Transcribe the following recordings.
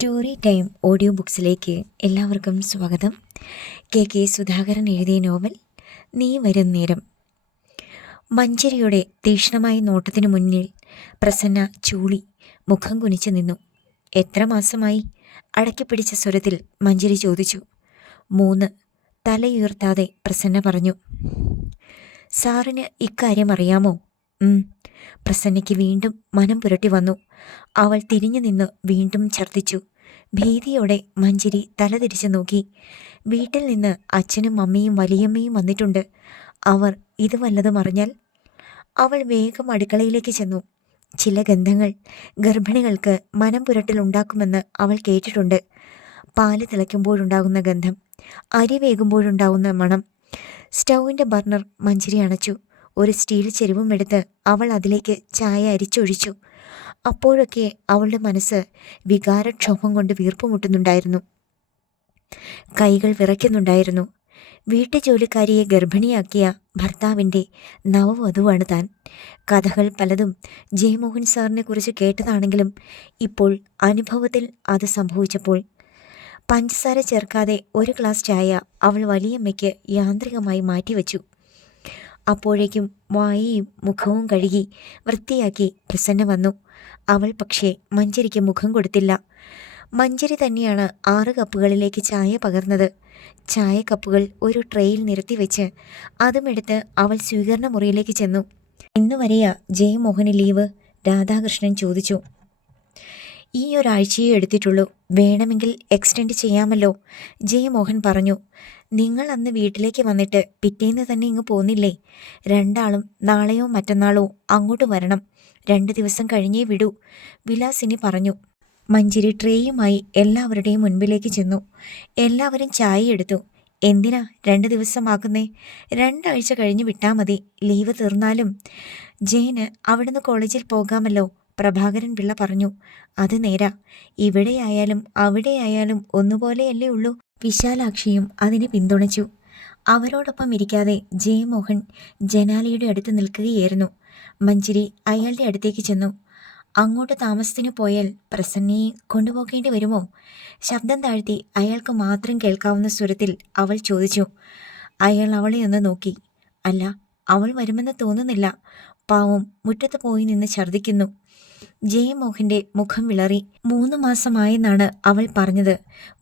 Story time audio ബുക്സിലേക്ക് എല്ലാവർക്കും സ്വാഗതം. K Sudhakaran എഴുതിയ നോവൽ നീ വരും നേരം. മഞ്ചരിയുടെ തീക്ഷ്ണമായ നോട്ടത്തിനു മുന്നിൽ പ്രസന്ന ചൂളി മുഖം കുനിച്ചു നിന്നു. എത്ര മാസമായി? അടക്കിപ്പിടിച്ച സ്വരത്തിൽ മഞ്ചരി ചോദിച്ചു. 3. തലയുയർത്താതെ പ്രസന്ന പറഞ്ഞു. സാറിന് ഇക്കാര്യം അറിയാമോ? പ്രസന്നയ്ക്ക് വീണ്ടും മനം പുരട്ടി വന്നു. അവൾ തിരിഞ്ഞു നിന്ന് വീണ്ടും ഛർദ്ദിച്ചു. ഭീതിയോടെ മഞ്ചരി തല തിരിച്ചു നോക്കി. വീട്ടിൽ നിന്ന് അച്ഛനും അമ്മയും വലിയമ്മയും വന്നിട്ടുണ്ട്. അവർ ഇത് വല്ലതും അറിഞ്ഞാൽ? അവൾ വേഗം അടുക്കളയിലേക്ക് ചെന്നു. ചില ഗന്ധങ്ങൾ ഗർഭിണികൾക്ക് മനം പുരട്ടലുണ്ടാക്കുമെന്ന് അവൾ കേട്ടിട്ടുണ്ട്. പാല് തിളയ്ക്കുമ്പോഴുണ്ടാകുന്ന ഗന്ധം, അരി വേകുമ്പോഴുണ്ടാകുന്ന മണം. സ്റ്റൗവിൻ്റെ ബർണർ മഞ്ചരി അണച്ചു. ഒരു സ്റ്റീൽ ചെരുവും എടുത്ത് അവൾ അതിലേക്ക് ചായ അരിച്ചൊഴിച്ചു. അപ്പോഴൊക്കെ അവളുടെ മനസ്സ് വികാരക്ഷോഭം കൊണ്ട് വീർപ്പുമുട്ടുന്നുണ്ടായിരുന്നു. കൈകൾ വിറയ്ക്കുന്നുണ്ടായിരുന്നു. വീട്ടുജോലിക്കാരിയെ ഗർഭിണിയാക്കിയ ഭർത്താവിൻ്റെ നവവധുവാണ് താൻ. കഥകൾ പലതും ജയമോഹൻ സാറിനെ കുറിച്ച് കേട്ടതാണെങ്കിലും ഇപ്പോൾ അനുഭവത്തിൽ അത് സംഭവിച്ചപ്പോൾ പഞ്ചസാര ചേർക്കാതെ ഒരു ഗ്ലാസ് ചായ അവൾ വലിയമ്മയ്ക്ക് യാന്ത്രികമായി മാറ്റിവെച്ചു. അപ്പോഴേക്കും വായയും മുഖവും കഴുകി വൃത്തിയാക്കി പ്രസന്ന വന്നു. അവൾ പക്ഷേ മഞ്ചരിക്ക് മുഖം കൊടുത്തില്ല. മഞ്ചരി തന്നെയാണ് 6 കപ്പുകളിലേക്ക് ചായ പകർന്നത്. ചായ കപ്പുകൾ ഒരു ട്രേയിൽ നിരത്തി വെച്ച് അതുമെടുത്ത് അവൾ സ്വീകരണ മുറിയിലേക്ക് ചെന്നു. ഇന്നു വരെയാ ജയമോഹന് ലീവ്? രാധാകൃഷ്ണൻ ചോദിച്ചു. ഈ ഒരാഴ്ചയെ എടുത്തിട്ടുള്ളൂ. വേണമെങ്കിൽ എക്സ്റ്റെൻഡ് ചെയ്യാമല്ലോ, ജയമോഹൻ പറഞ്ഞു. നിങ്ങൾ അന്ന് വീട്ടിലേക്ക് വന്നിട്ട് പിറ്റേന്ന് തന്നെ ഇങ്ങ് പോന്നില്ലേ? 2 ആളും നാളെയോ മറ്റന്നാളോ അങ്ങോട്ട് വരണം. 2 ദിവസം കഴിഞ്ഞേ വിടൂ, വിലാസിനി പറഞ്ഞു. മഞ്ചരി ട്രേയുമായി എല്ലാവരുടെയും മുൻപിലേക്ക് ചെന്നു. എല്ലാവരും ചായ എടുത്തു. എന്തിനാ 2 ദിവസമാക്കുന്നേ? 2 ആഴ്ച കഴിഞ്ഞ് വിട്ടാൽ മതി. ലീവ് തീർന്നാലും ജയന് അവിടുന്ന് കോളേജിൽ പോകാമല്ലോ, പ്രഭാകരൻ പിള്ള പറഞ്ഞു. അത് നേരാ. ഇവിടെയായാലും അവിടെയായാലും ഒന്നുപോലെയല്ലേ ഉള്ളൂ. വിശാലാക്ഷിയും അതിനെ പിന്തുണച്ചു. അവരോടൊപ്പം ഇരിക്കാതെ ജയമോഹൻ ജനാലയുടെ അടുത്ത് നിൽക്കുകയായിരുന്നു. മഞ്ചരി അയാളുടെ അടുത്തേക്ക് ചെന്നു. അങ്ങോട്ട് താമസത്തിന് പോയാൽ പ്രസന്നയെ കൊണ്ടുപോകേണ്ടി വരുമോ? ശബ്ദം താഴ്ത്തി അയാൾക്ക് മാത്രം കേൾക്കാവുന്ന സ്വരത്തിൽ അവൾ ചോദിച്ചു. അയാൾ അവളെ ഒന്ന് നോക്കി. അല്ല, അവൾ വരുമെന്ന് തോന്നുന്നില്ല. പാവം മുറ്റത്ത് പോയി നിന്ന് ഛർദ്ദിക്കുന്നു. ജയമോഹന്റെ മുഖം വിളറി. 3 മാസമായെന്നാണ് അവൾ പറഞ്ഞത്.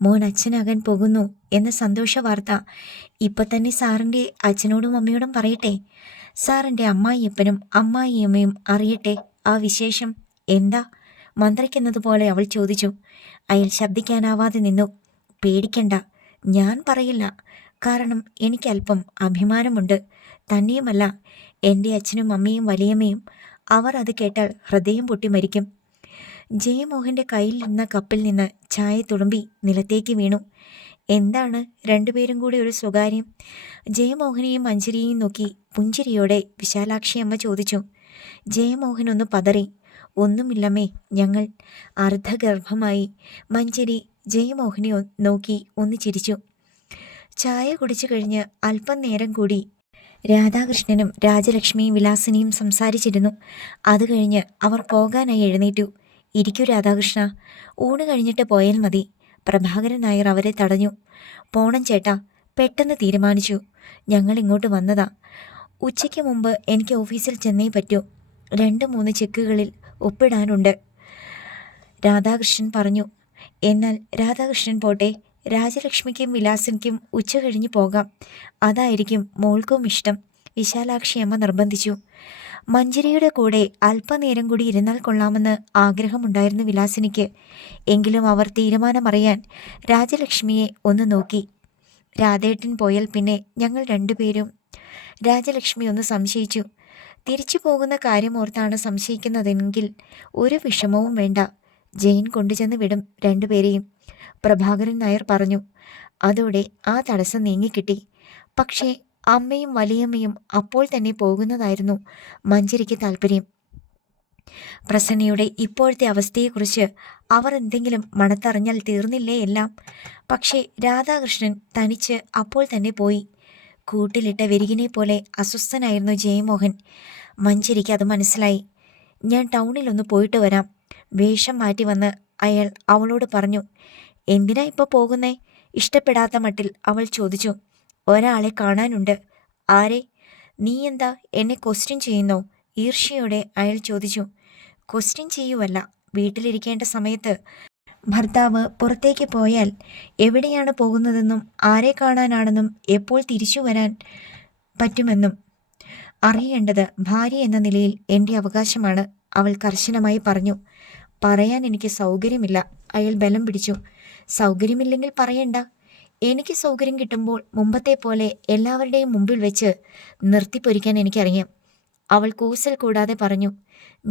മോൻ അച്ഛനാകാൻ പോകുന്നു എന്ന സന്തോഷ വാർത്ത ഇപ്പൊ തന്നെ സാറിൻ്റെ അച്ഛനോടും അമ്മയോടും പറയട്ടെ. സാറിൻ്റെ അമ്മായിയപ്പനും അമ്മായിയമ്മയും അറിയട്ടെ ആ വിശേഷം. എന്താ? മന്ത്രിക്കുന്നത് പോലെ അവൾ ചോദിച്ചു. അയാൾ ശബ്ദിക്കാനാവാതെ നിന്നു. പേടിക്കണ്ട, ഞാൻ പറയില്ല. കാരണം എനിക്കല്പം അഭിമാനമുണ്ട്. തന്നെയുമല്ല, എൻ്റെ അച്ഛനും അമ്മയും വലിയമ്മയും, അവർ അത് കേട്ടാൽ ഹൃദയം പൊട്ടി മരിക്കും. ജയമോഹൻ്റെ കയ്യിലിരുന്ന കപ്പിൽ നിന്ന് ചായ തുളുമ്പി നിലത്തേക്ക് വീണു. എന്താണ് 2 പേരും കൂടി ഒരു സ്വകാര്യം? ജയമോഹനെയും മഞ്ചരിയെയും നോക്കി പുഞ്ചിരിയോടെ വിശാലാക്ഷി അമ്മ ചോദിച്ചു. ജയമോഹൻ ഒന്ന് പതറി. ഒന്നുമില്ലമ്മേ, ഞങ്ങൾ അർദ്ധഗർഭമായി. മഞ്ചരി ജയമോഹനെ നോക്കി ഒന്ന് ചിരിച്ചു. ചായ കുടിച്ചു കഴിഞ്ഞ് അല്പം നേരം കൂടി രാധാകൃഷ്ണനും രാജലക്ഷ്മിയും വിലാസിനിയും സംസാരിച്ചിരുന്നു. അത് കഴിഞ്ഞ് അവർ പോകാനായി എഴുന്നേറ്റു. ഇരിക്കൂ രാധാകൃഷ്ണ, ഊണ് കഴിഞ്ഞിട്ട് പോയാൽ മതി. പ്രഭാകരൻ നായർ അവരെ തടഞ്ഞു. പോണം ചേട്ടാ, പെട്ടെന്ന് തീരുമാനിച്ചു. ഞങ്ങൾ ഇങ്ങോട്ട് വന്നതാ. ഉച്ചയ്ക്ക് മുമ്പ് എനിക്ക് ഓഫീസിൽ ചെന്നേ പറ്റൂ. 2-3 ചെക്കുകളിൽ ഒപ്പിടാനുണ്ട്, രാധാകൃഷ്ണൻ പറഞ്ഞു. എന്നാൽ രാധാകൃഷ്ണൻ പോട്ടെ, രാജലക്ഷ്മിക്കും വിലാസിനിക്കും ഉച്ച കഴിഞ്ഞ് പോകാം. അതായിരിക്കും മോൾക്കും ഇഷ്ടം, വിശാലാക്ഷി അമ്മ നിർബന്ധിച്ചു. മഞ്ചരിയുടെ കൂടെ അല്പനേരം കൂടി ഇരുന്നാൽ കൊള്ളാമെന്ന് ആഗ്രഹമുണ്ടായിരുന്നു വിലാസിനിക്ക്. എങ്കിലും അവർ തീരുമാനമറിയാൻ രാജലക്ഷ്മിയെ ഒന്ന് നോക്കി. രാധേട്ടൻ പോയാൽ പിന്നെ ഞങ്ങൾ 2 പേരും. രാജലക്ഷ്മി ഒന്ന് സംശയിച്ചു. തിരിച്ചു പോകുന്ന കാര്യമോർത്താണ് സംശയിക്കുന്നതെങ്കിൽ ഒരു വിഷമവും വേണ്ട. ജെയിൻ കൊണ്ടുചെന്ന് വിടും 2 പേരെയും, പ്രഭാകരൻ നായർ പറഞ്ഞു. അതോടെ ആ തടസ്സം നീങ്ങിക്കിട്ടി. പക്ഷേ അമ്മയും വലിയമ്മയും അപ്പോൾ തന്നെ പോകുന്നതായിരുന്നു മഞ്ചരിക്ക് താല്പര്യം. പ്രസന്നയുടെ ഇപ്പോഴത്തെ അവസ്ഥയെക്കുറിച്ച് അവർ എന്തെങ്കിലും മണത്തറിഞ്ഞാൽ തീർന്നില്ലേ എല്ലാം. പക്ഷേ രാധാകൃഷ്ണൻ തനിച്ച് അപ്പോൾ തന്നെ പോയി. കൂട്ടിലിട്ട വെരികിനെ പോലെ അസ്വസ്ഥനായിരുന്നു ജയമോഹൻ. മഞ്ചരിക്ക് അത് മനസ്സിലായി. ഞാൻ ടൗണിലൊന്ന് പോയിട്ട് വരാം. വേഷം മാറ്റി വന്ന് അയാൾ അവളോട് പറഞ്ഞു. എന്തിനാ ഇപ്പോൾ പോകുന്നേ? ഇഷ്ടപ്പെടാത്ത മട്ടിൽ അവൾ ചോദിച്ചു. ഒരാളെ കാണാനുണ്ട്. ആരെ? നീ എന്താ എന്നെ ക്വസ്റ്റ്യൻ ചെയ്യുന്നോ? ഈർഷ്യയോടെ അയാൾ ചോദിച്ചു. ക്വസ്റ്റ്യൻ ചെയ്യുവല്ല, വീട്ടിലിരിക്കേണ്ട സമയത്ത് ഭർത്താവ് പുറത്തേക്ക് പോയാൽ എവിടെയാണ് പോകുന്നതെന്നും ആരെ കാണാനാണെന്നും എപ്പോൾ തിരിച്ചു വരാൻ പറ്റുമെന്നും അറിയേണ്ടത് ഭാര്യ എന്ന നിലയിൽ എൻ്റെ അവകാശമാണ്, അവൾ കർശനമായി പറഞ്ഞു. പറയാൻ എനിക്ക് സൗകര്യമില്ല, അയാൾ ബലം പിടിച്ചു. സൗകര്യമില്ലെങ്കിൽ പറയണ്ട. എനിക്ക് സൗകര്യം കിട്ടുമ്പോൾ മുമ്പത്തെ പോലെ എല്ലാവരുടെയും മുമ്പിൽ വെച്ച് നിർത്തിപ്പൊരിക്കാൻ എനിക്കറിയാം, അവൾ കൂസൽ കൂടാതെ പറഞ്ഞു.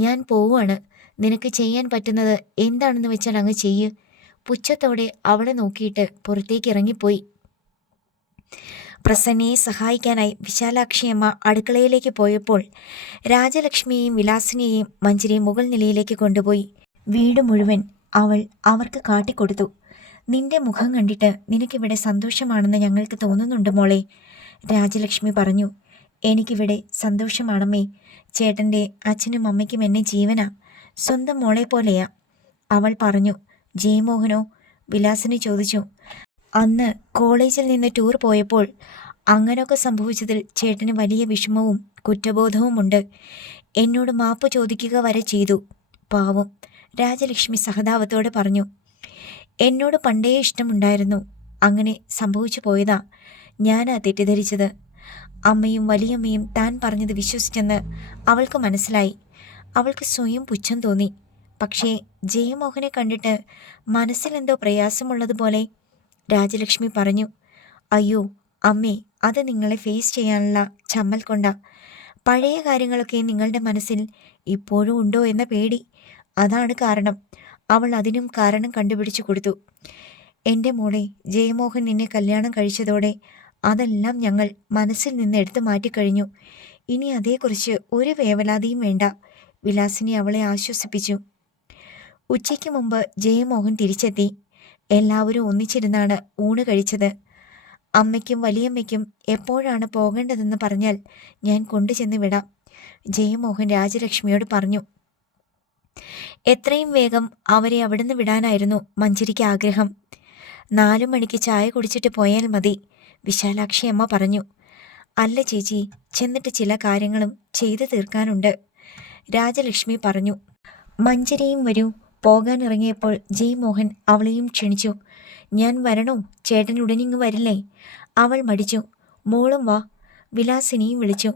ഞാൻ പോവുകയാണ്. നിനക്ക് ചെയ്യാൻ പറ്റുന്നത് എന്താണെന്ന് വെച്ചാൽ അങ്ങ് ചെയ്യ്. പുച്ഛത്തോടെ അവളെ നോക്കിയിട്ട് പുറത്തേക്ക് ഇറങ്ങിപ്പോയി. പ്രസന്നയെ സഹായിക്കാനായി വിശാലാക്ഷിയമ്മ അടുക്കളയിലേക്ക് പോയപ്പോൾ രാജലക്ഷ്മിയെയും വിലാസിനെയും മഞ്ജരി മുകൾ നിലയിലേക്ക് കൊണ്ടുപോയി. വീട് മുഴുവൻ അവൾ അവർക്ക് കാട്ടിക്കൊടുത്തു. നിന്റെ മുഖം കണ്ടിട്ട് നിനക്കിവിടെ സന്തോഷമാണെന്ന് ഞങ്ങൾക്ക് തോന്നുന്നുണ്ട് മോളെ, രാജലക്ഷ്മി പറഞ്ഞു. എനിക്കിവിടെ സന്തോഷമാണമ്മേ. ചേട്ടൻ്റെ അച്ഛനും അമ്മയ്ക്കും എന്നെ ജീവനാ, സ്വന്തം മോളെ പോലെയാ, അവൾ പറഞ്ഞു. ജയമോഹനോ? വിലാസിനി ചോദിച്ചു. അന്ന് കോളേജിൽ നിന്ന് ടൂർ പോയപ്പോൾ അങ്ങനെയൊക്കെ സംഭവിച്ചതിൽ ചേട്ടന് വലിയ വിഷമവും കുറ്റബോധവുമുണ്ട്. എന്നോട് മാപ്പ് ചോദിക്കുക വരെ ചെയ്തു. പാവം, രാജലക്ഷ്മി സഹതാപത്തോടെ പറഞ്ഞു. എന്നോട് പണ്ടേ ഇഷ്ടമുണ്ടായിരുന്നു. അങ്ങനെ സംഭവിച്ചു പോയതാ. ഞാനാ തെറ്റിദ്ധരിച്ചത്. അമ്മയും വലിയമ്മയും താൻ പറഞ്ഞത് വിശ്വസിച്ചെന്ന് അവൾക്ക് മനസ്സിലായി. അവൾക്ക് സ്വയം പുച്ഛം തോന്നി. പക്ഷേ ജയമോഹനെ കണ്ടിട്ട് മനസ്സിലെന്തോ പ്രയാസമുള്ളതുപോലെ രാജലക്ഷ്മി പറഞ്ഞു. അയ്യോ അമ്മേ, അത് നിങ്ങളെ ഫേസ് ചെയ്യാനുള്ള ചമ്മൽ കൊണ്ടാ. പഴയ കാര്യങ്ങളൊക്കെ നിങ്ങളുടെ മനസ്സിൽ ഇപ്പോഴും ഉണ്ടോ എന്ന പേടി, അതാണ് കാരണം. അവൾ അതിനും കാരണം കണ്ടുപിടിച്ചു കൊടുത്തു. എൻ്റെ മോളെ, ജയമോഹൻ നിന്നെ കല്യാണം കഴിച്ചതോടെ അതെല്ലാം ഞങ്ങൾ മനസ്സിൽ നിന്ന് എടുത്തു മാറ്റിക്കഴിഞ്ഞു. ഇനി അതേക്കുറിച്ച് ഒരു വേവലാതിയും വേണ്ട, വിലാസിനി അവളെ ആശ്വസിപ്പിച്ചു. ഉച്ചയ്ക്ക് മുമ്പ് ജയമോഹൻ തിരിച്ചെത്തി. എല്ലാവരും ഒന്നിച്ചിരുന്നാണ് ഊണ് കഴിച്ചത്. അമ്മയ്ക്കും വലിയമ്മയ്ക്കും എപ്പോഴാണ് പോകേണ്ടതെന്ന് പറഞ്ഞാൽ ഞാൻ കൊണ്ടുചെന്ന് വിടാം, ജയമോഹൻ രാജലക്ഷ്മിയോട് പറഞ്ഞു. എത്രയും വേഗം അവരെ അവിടുന്ന് വിടാനായിരുന്നു മഞ്ജരിക്ക് ആഗ്രഹം. 4 മണിക്ക് ചായ കുടിച്ചിട്ട് പോയാൽ മതി, വിശാലാക്ഷി അമ്മ പറഞ്ഞു. അല്ല ചേച്ചി, ചെന്നിട്ട് ചില കാര്യങ്ങളും ചെയ്തു തീർക്കാനുണ്ട്, രാജലക്ഷ്മി പറഞ്ഞു. മഞ്ജരിയും വരൂ. പോകാനിറങ്ങിയപ്പോൾ ജയമോഹൻ അവളെയും ക്ഷണിച്ചു. ഞാൻ വരണോ? ചേട്ടൻ ഉടനിങ്ങ് വരില്ലേ? അവൾ മടിച്ചു. മോളും വാ, വിലാസിനിയും വിളിച്ചു.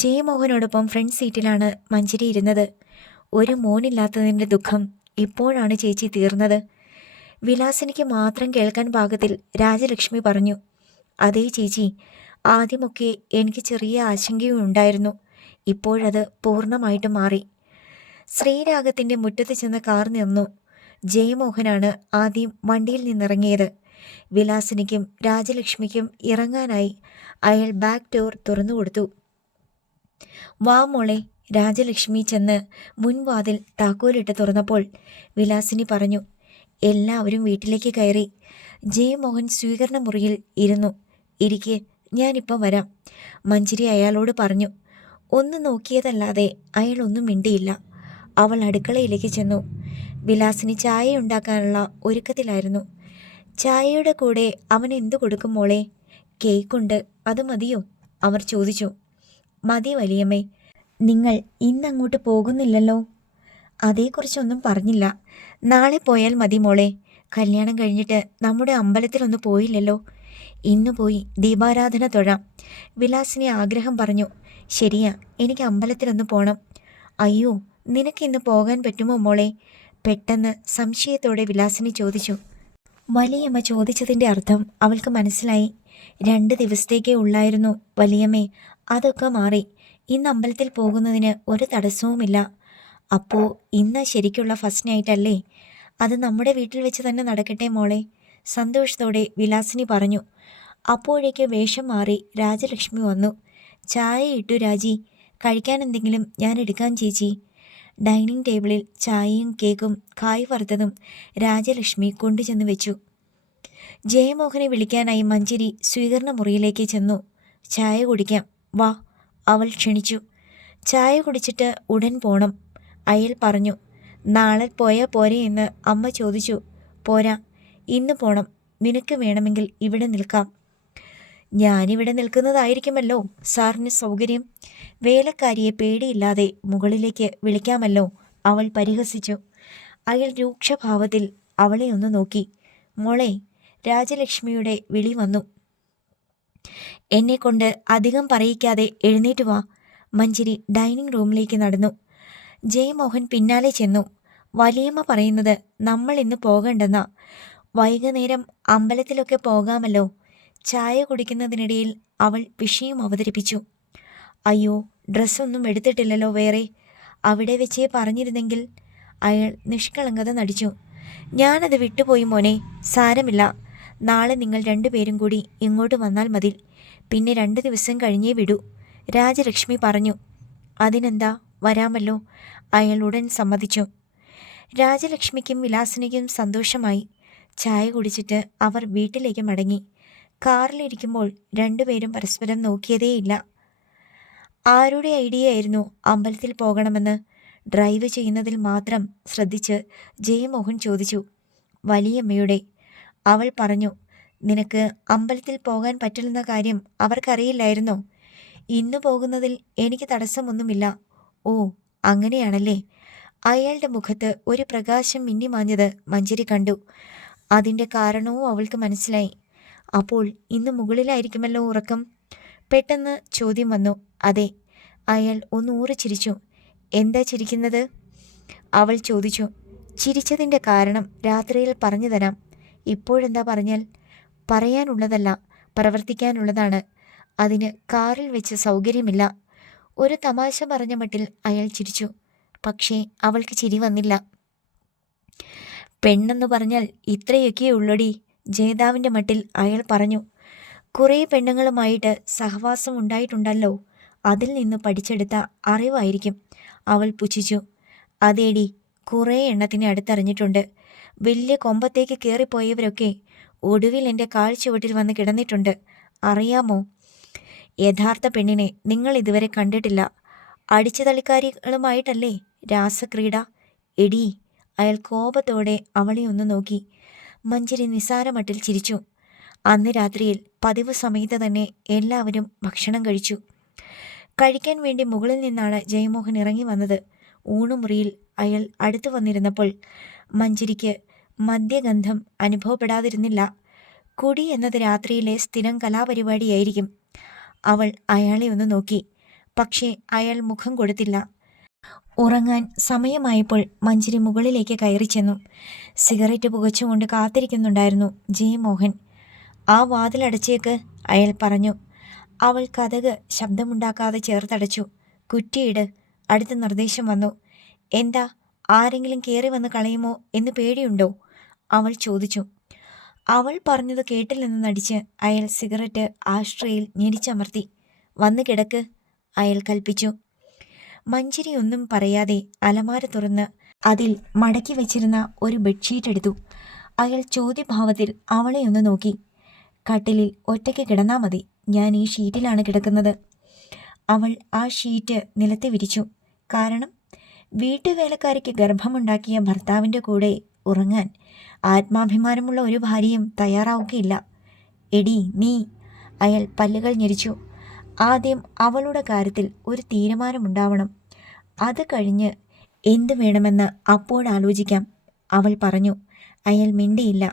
ജയമോഹനോടൊപ്പം ഫ്രണ്ട് സീറ്റിലാണ് മഞ്ജരി ഇരുന്നത്. ഒരു മോനില്ലാത്തതിൻ്റെ ദുഃഖം ഇപ്പോഴാണ് ചേച്ചി തീർന്നത്, വിലാസിനിക്ക് മാത്രം കേൾക്കാൻ പാകത്തിൽ രാജലക്ഷ്മി പറഞ്ഞു. അതേ ചേച്ചി, ആദ്യമൊക്കെ എനിക്ക് ചെറിയ ആശങ്കയുണ്ടായിരുന്നു. ഇപ്പോഴത് പൂർണ്ണമായിട്ടും മാറി. ശ്രീരാഗത്തിൻ്റെ മുറ്റത്ത് ചെന്ന് കാർ നിന്നു. ജയമോഹനാണ് ആദ്യം വണ്ടിയിൽ നിന്നിറങ്ങിയത്. വിലാസിനിക്കും രാജലക്ഷ്മിക്കും ഇറങ്ങാനായി അയാൾ ബാക്ക് ഡോർ തുറന്നുകൊടുത്തു. വാ മോളെ, രാജലക്ഷ്മി ചെന്ന് മുൻവാതിൽ താക്കോലിട്ട് തുറന്നപ്പോൾ വിലാസിനി പറഞ്ഞു. എല്ലാവരും വീട്ടിലേക്ക് കയറി. ജയമോഹൻ സ്വീകരണ മുറിയിൽ ഇരുന്നു. ഇരിക്കെ, ഞാനിപ്പം വരാം, മഞ്ജരി അയാളോട് പറഞ്ഞു. ഒന്ന് നോക്കിയതല്ലാതെ അയാൾ ഒന്നും മിണ്ടിയില്ല. അവൾ അടുക്കളയിലേക്ക് ചെന്നു. വിലാസിനി ചായ ഉണ്ടാക്കാനുള്ള ഒരുക്കത്തിലായിരുന്നു. ചായയുടെ കൂടെ അവൻ എന്തു കൊടുക്കും മോളെ? കേക്കുണ്ട്, അത് മതിയോ? അവർ ചോദിച്ചു. മതി വലിയമ്മേ. നിങ്ങൾ ഇന്നങ്ങോട്ട് പോകുന്നില്ലല്ലോ? അതേക്കുറിച്ചൊന്നും പറഞ്ഞില്ല. നാളെ പോയാൽ മതി മോളെ. കല്യാണം കഴിഞ്ഞിട്ട് നമ്മുടെ അമ്പലത്തിലൊന്ന് പോയില്ലല്ലോ. ഇന്ന് പോയി ദീപാരാധന തൊഴാം, വിലാസിനി ആഗ്രഹം പറഞ്ഞു. ശരിയാ, എനിക്ക് അമ്പലത്തിലൊന്ന് പോണം. അയ്യോ, നിനക്കിന്ന് പോകാൻ പറ്റുമോ മോളെ? പെട്ടെന്ന് സംശയത്തോടെ വിലാസിനി ചോദിച്ചു. വലിയമ്മ ചോദിച്ചതിൻ്റെ അർത്ഥം അവൾക്ക് മനസ്സിലായി. 2 ദിവസത്തേക്കേ ഉള്ളായിരുന്നു വലിയമ്മേ, അതൊക്കെ മാറി. ഇന്ന് അമ്പലത്തിൽ പോകുന്നതിന് ഒരു തടസ്സവുമില്ല. അപ്പോൾ ഇന്ന് ശരിക്കുള്ള ഫസ്റ്റ് നൈറ്റ് അല്ലേ? അത് നമ്മുടെ വീട്ടിൽ വെച്ച് തന്നെ നടക്കട്ടെ മോളെ, സന്തോഷത്തോടെ വിലാസിനി പറഞ്ഞു. അപ്പോഴേക്ക് വേഷം മാറി രാജലക്ഷ്മി വന്നു. ചായ ഇട്ടു രാജി, കഴിക്കാൻ എന്തെങ്കിലും ഞാൻ എടുക്കാൻ ചേച്ചി. ഡൈനിങ് ടേബിളിൽ ചായയും കേക്കും കായ് വറുത്തതും രാജലക്ഷ്മി കൊണ്ടുചെന്ന് വെച്ചു. ജയമോഹനെ വിളിക്കാനായി മഞ്ജരി സ്വീകരണ മുറിയിലേക്ക് ചെന്നു. ചായ കുടിക്കാം, വാ, അവൾ ക്ഷണിച്ചു. ചായ കുടിച്ചിട്ട് ഉടൻ പോണം, അയാൾ പറഞ്ഞു. നാളെ പോയാൽ പോരെ എന്ന് അമ്മ ചോദിച്ചു. പോരാ, ഇന്ന് പോണം. നിനക്ക് വേണമെങ്കിൽ ഇവിടെ നിൽക്കാം. ഞാനിവിടെ നിൽക്കുന്നതായിരിക്കുമല്ലോ സാറിന് സൗകര്യം. വേലക്കാരിയെ പേടിയില്ലാതെ മുകളിലേക്ക് വിളിക്കാമല്ലോ, അവൾ പരിഹസിച്ചു. അയാൾ രൂക്ഷഭാവത്തിൽ അവളെ ഒന്ന് നോക്കി. മോളെ, രാജലക്ഷ്മിയുടെ വിളി വന്നു. എന്നെക്കൊണ്ട് അധികം പറയിക്കാതെ എഴുന്നേറ്റ് വാ. മഞ്ജരി ഡൈനിങ് റൂമിലേക്ക് നടന്നു. ജയമോഹൻ പിന്നാലെ ചെന്നു. വലിയമ്മ പറയുന്നത് നമ്മൾ ഇന്ന് പോകണ്ടെന്നാ. വൈകുന്നേരം അമ്പലത്തിലൊക്കെ പോകാമല്ലോ. ചായ കുടിക്കുന്നതിനിടയിൽ അവൾ വിഷയം അവതരിപ്പിച്ചു. അയ്യോ, ഡ്രസ്സൊന്നും എടുത്തിട്ടില്ലല്ലോ വേറെ. അവിടെ വെച്ചേ പറഞ്ഞിരുന്നെങ്കിൽ. അയാൾ നിഷ്കളങ്കത നടിച്ചു. ഞാനത് വിട്ടുപോയി മോനെ. സാരമില്ല, നാളെ നിങ്ങൾ രണ്ടുപേരും കൂടി ഇങ്ങോട്ട് വന്നാൽ മതി. പിന്നെ 2 ദിവസം കഴിഞ്ഞേ വിടൂ, രാജലക്ഷ്മി പറഞ്ഞു. അതിനെന്താ, വരാമല്ലോ, അയാൾ ഉടൻ സമ്മതിച്ചു. രാജലക്ഷ്മിക്കും വിലാസിനിക്കും സന്തോഷമായി. ചായ കുടിച്ചിട്ട് അവർ വീട്ടിലേക്ക് മടങ്ങി. കാറിലിരിക്കുമ്പോൾ രണ്ടുപേരും പരസ്പരം നോക്കിയതേയില്ല. ആരുടെ ഐഡിയ ആയിരുന്നു അമ്പലത്തിൽ പോകണമെന്ന് ഡ്രൈവ് ചെയ്യുന്നതിൽ മാത്രം ശ്രദ്ധിച്ച് ജയമോഹൻ ചോദിച്ചു. വലിയമ്മയുടെ. അവൾ പറഞ്ഞു. നിനക്ക് അമ്പലത്തിൽ പോകാൻ പറ്റില്ലെന്ന കാര്യം അവർക്കറിയില്ലായിരുന്നോ? ഇന്നു പോകുന്നതിൽ എനിക്ക് തടസ്സമൊന്നുമില്ല. ഓ, അങ്ങനെയാണല്ലേ. അയാളുടെ മുഖത്ത് ഒരു പ്രകാശം മിന്നിമാഞ്ഞത് മഞ്ജരി കണ്ടു. അതിൻ്റെ കാരണവും അവൾക്ക് മനസ്സിലായി. അപ്പോൾ ഇന്ന് മുകളിലായിരിക്കുമല്ലോ ഉറക്കം? പെട്ടെന്ന് ചോദ്യം വന്നു. അതെ. അയാൾ ഒന്നൂറി ചിരിച്ചു. എന്താ ചിരിക്കുന്നത്? അവൾ ചോദിച്ചു. ചിരിച്ചതിൻ്റെ കാരണം രാത്രിയിൽ പറഞ്ഞു തരാം. ഇപ്പോഴെന്താ പറഞ്ഞാൽ? പറയാനുള്ളതല്ല, പ്രവർത്തിക്കാനുള്ളതാണ്. അതിന് കാറിൽ വെച്ച് സൗകര്യമില്ല. ഒരു തമാശ പറഞ്ഞ മട്ടിൽ അയാൾ ചിരിച്ചു. പക്ഷേ അവൾക്ക് ചിരി വന്നില്ല. പെണ്ണെന്ന് പറഞ്ഞാൽ ഇത്രയൊക്കെ ഉള്ളടി, ജേതാവിൻ്റെ മട്ടിൽ അയാൾ പറഞ്ഞു. കുറേ പെണ്ണുങ്ങളുമായിട്ട് സഹവാസം ഉണ്ടായിട്ടുണ്ടല്ലോ, അതിൽ നിന്ന് പഠിച്ചെടുത്ത അറിവായിരിക്കും, അവൾ പുച്ഛിച്ചു. അതേടി, കുറേ എണ്ണത്തിനെ അടുത്തറിഞ്ഞിട്ടുണ്ട്. വലിയ കൊമ്പത്തേക്ക് കയറിപ്പോയവരൊക്കെ ഒടുവിൽ എൻ്റെ കാൽ ചുവട്ടിൽ വന്ന് കിടന്നിട്ടുണ്ട്, അറിയാമോ? യഥാർത്ഥ പെണ്ണിനെ നിങ്ങൾ ഇതുവരെ കണ്ടിട്ടില്ല. അടിച്ചുതളിക്കാരികളുമായിട്ടല്ലേ രാസക്രീഡ. എടീ, അയാൾ കോപത്തോടെ അവളെ ഒന്ന് നോക്കി. മഞ്ജരി നിസാരമട്ടിൽ ചിരിച്ചു. അന്ന് രാത്രിയിൽ പതിവ് സമയത്ത് തന്നെ എല്ലാവരും ഭക്ഷണം കഴിച്ചു. കഴിക്കാൻ വേണ്ടി മുകളിൽ നിന്നാണ് ജയമോഹൻ ഇറങ്ങി വന്നത്. ഊണുമുറിയിൽ അയാൾ അടുത്തു വന്നിരുന്നപ്പോൾ മഞ്ജരിക്ക് മദ്യഗന്ധം അനുഭവപ്പെടാതിരുന്നില്ല. കുടി എന്നത് രാത്രിയിലെ സ്ഥിരം കലാപരിപാടിയായിരിക്കും. അവൾ അയാളെ ഒന്ന് നോക്കി. പക്ഷേ അയാൾ മുഖം കൊടുത്തില്ല. ഉറങ്ങാൻ സമയമായപ്പോൾ മഞ്ജരി മുകളിലേക്ക് കയറി ചെന്നു. സിഗരറ്റ് പുകച്ചുകൊണ്ട് കാത്തിരിക്കുന്നുണ്ടായിരുന്നു ജയമോഹൻ. ആ വാതിലടച്ചേക്ക്, അയാൾ പറഞ്ഞു. അവൾ കതക് ശബ്ദമുണ്ടാക്കാതെ ചേർത്തടച്ചു. കുറ്റിയിട്, അടുത്ത നിർദ്ദേശം വന്നു. എന്താ, ആരെങ്കിലും കയറി വന്ന് കളയുമോ എന്ന് പേടിയുണ്ടോ? അവൾ ചോദിച്ചു. അവൾ പറഞ്ഞത് കേട്ടില്ലെന്ന് നടിച്ച് അയാൾ സിഗരറ്റ് ആഷ്ട്രയിൽ ഞെരിച്ചമർത്തി. വന്ന് കിടക്ക്, അയാൾ കൽപ്പിച്ചു. മഞ്ജരി ഒന്നും പറയാതെ അലമാര തുറന്ന് അതിൽ മടക്കി വെച്ചിരുന്ന ഒരു ബെഡ്ഷീറ്റ് എടുത്തു. അയാൾ ചോദ്യഭാവത്തിൽ അവളെ ഒന്ന് നോക്കി. കട്ടിലിൽ ഒറ്റയ്ക്ക് കിടന്നാ മതി, ഞാൻ ഈ ഷീറ്റിലാണ് കിടക്കുന്നത്. അവൾ ആ ഷീറ്റ് നിലത്ത് വിരിച്ചു. കാരണം വീട്ടുവേലക്കാരിക്ക് ഗർഭമുണ്ടാക്കിയ ഭർത്താവിൻ്റെ കൂടെ ഉറങ്ങാൻ ആത്മാഭിമാനമുള്ള ഒരു ഭാര്യയും തയ്യാറാവുകയില്ല. എടി നീ, അയാൾ പല്ലുകൾ ഞെരിച്ചു. ആദ്യം അവളുടെ കാര്യത്തിൽ ഒരു തീരുമാനമുണ്ടാവണം. അത് കഴിഞ്ഞ് എന്തു വേണമെന്ന് അപ്പോഴാലോചിക്കാം, അവൾ പറഞ്ഞു. അയാൾ മിണ്ടിയില്ല.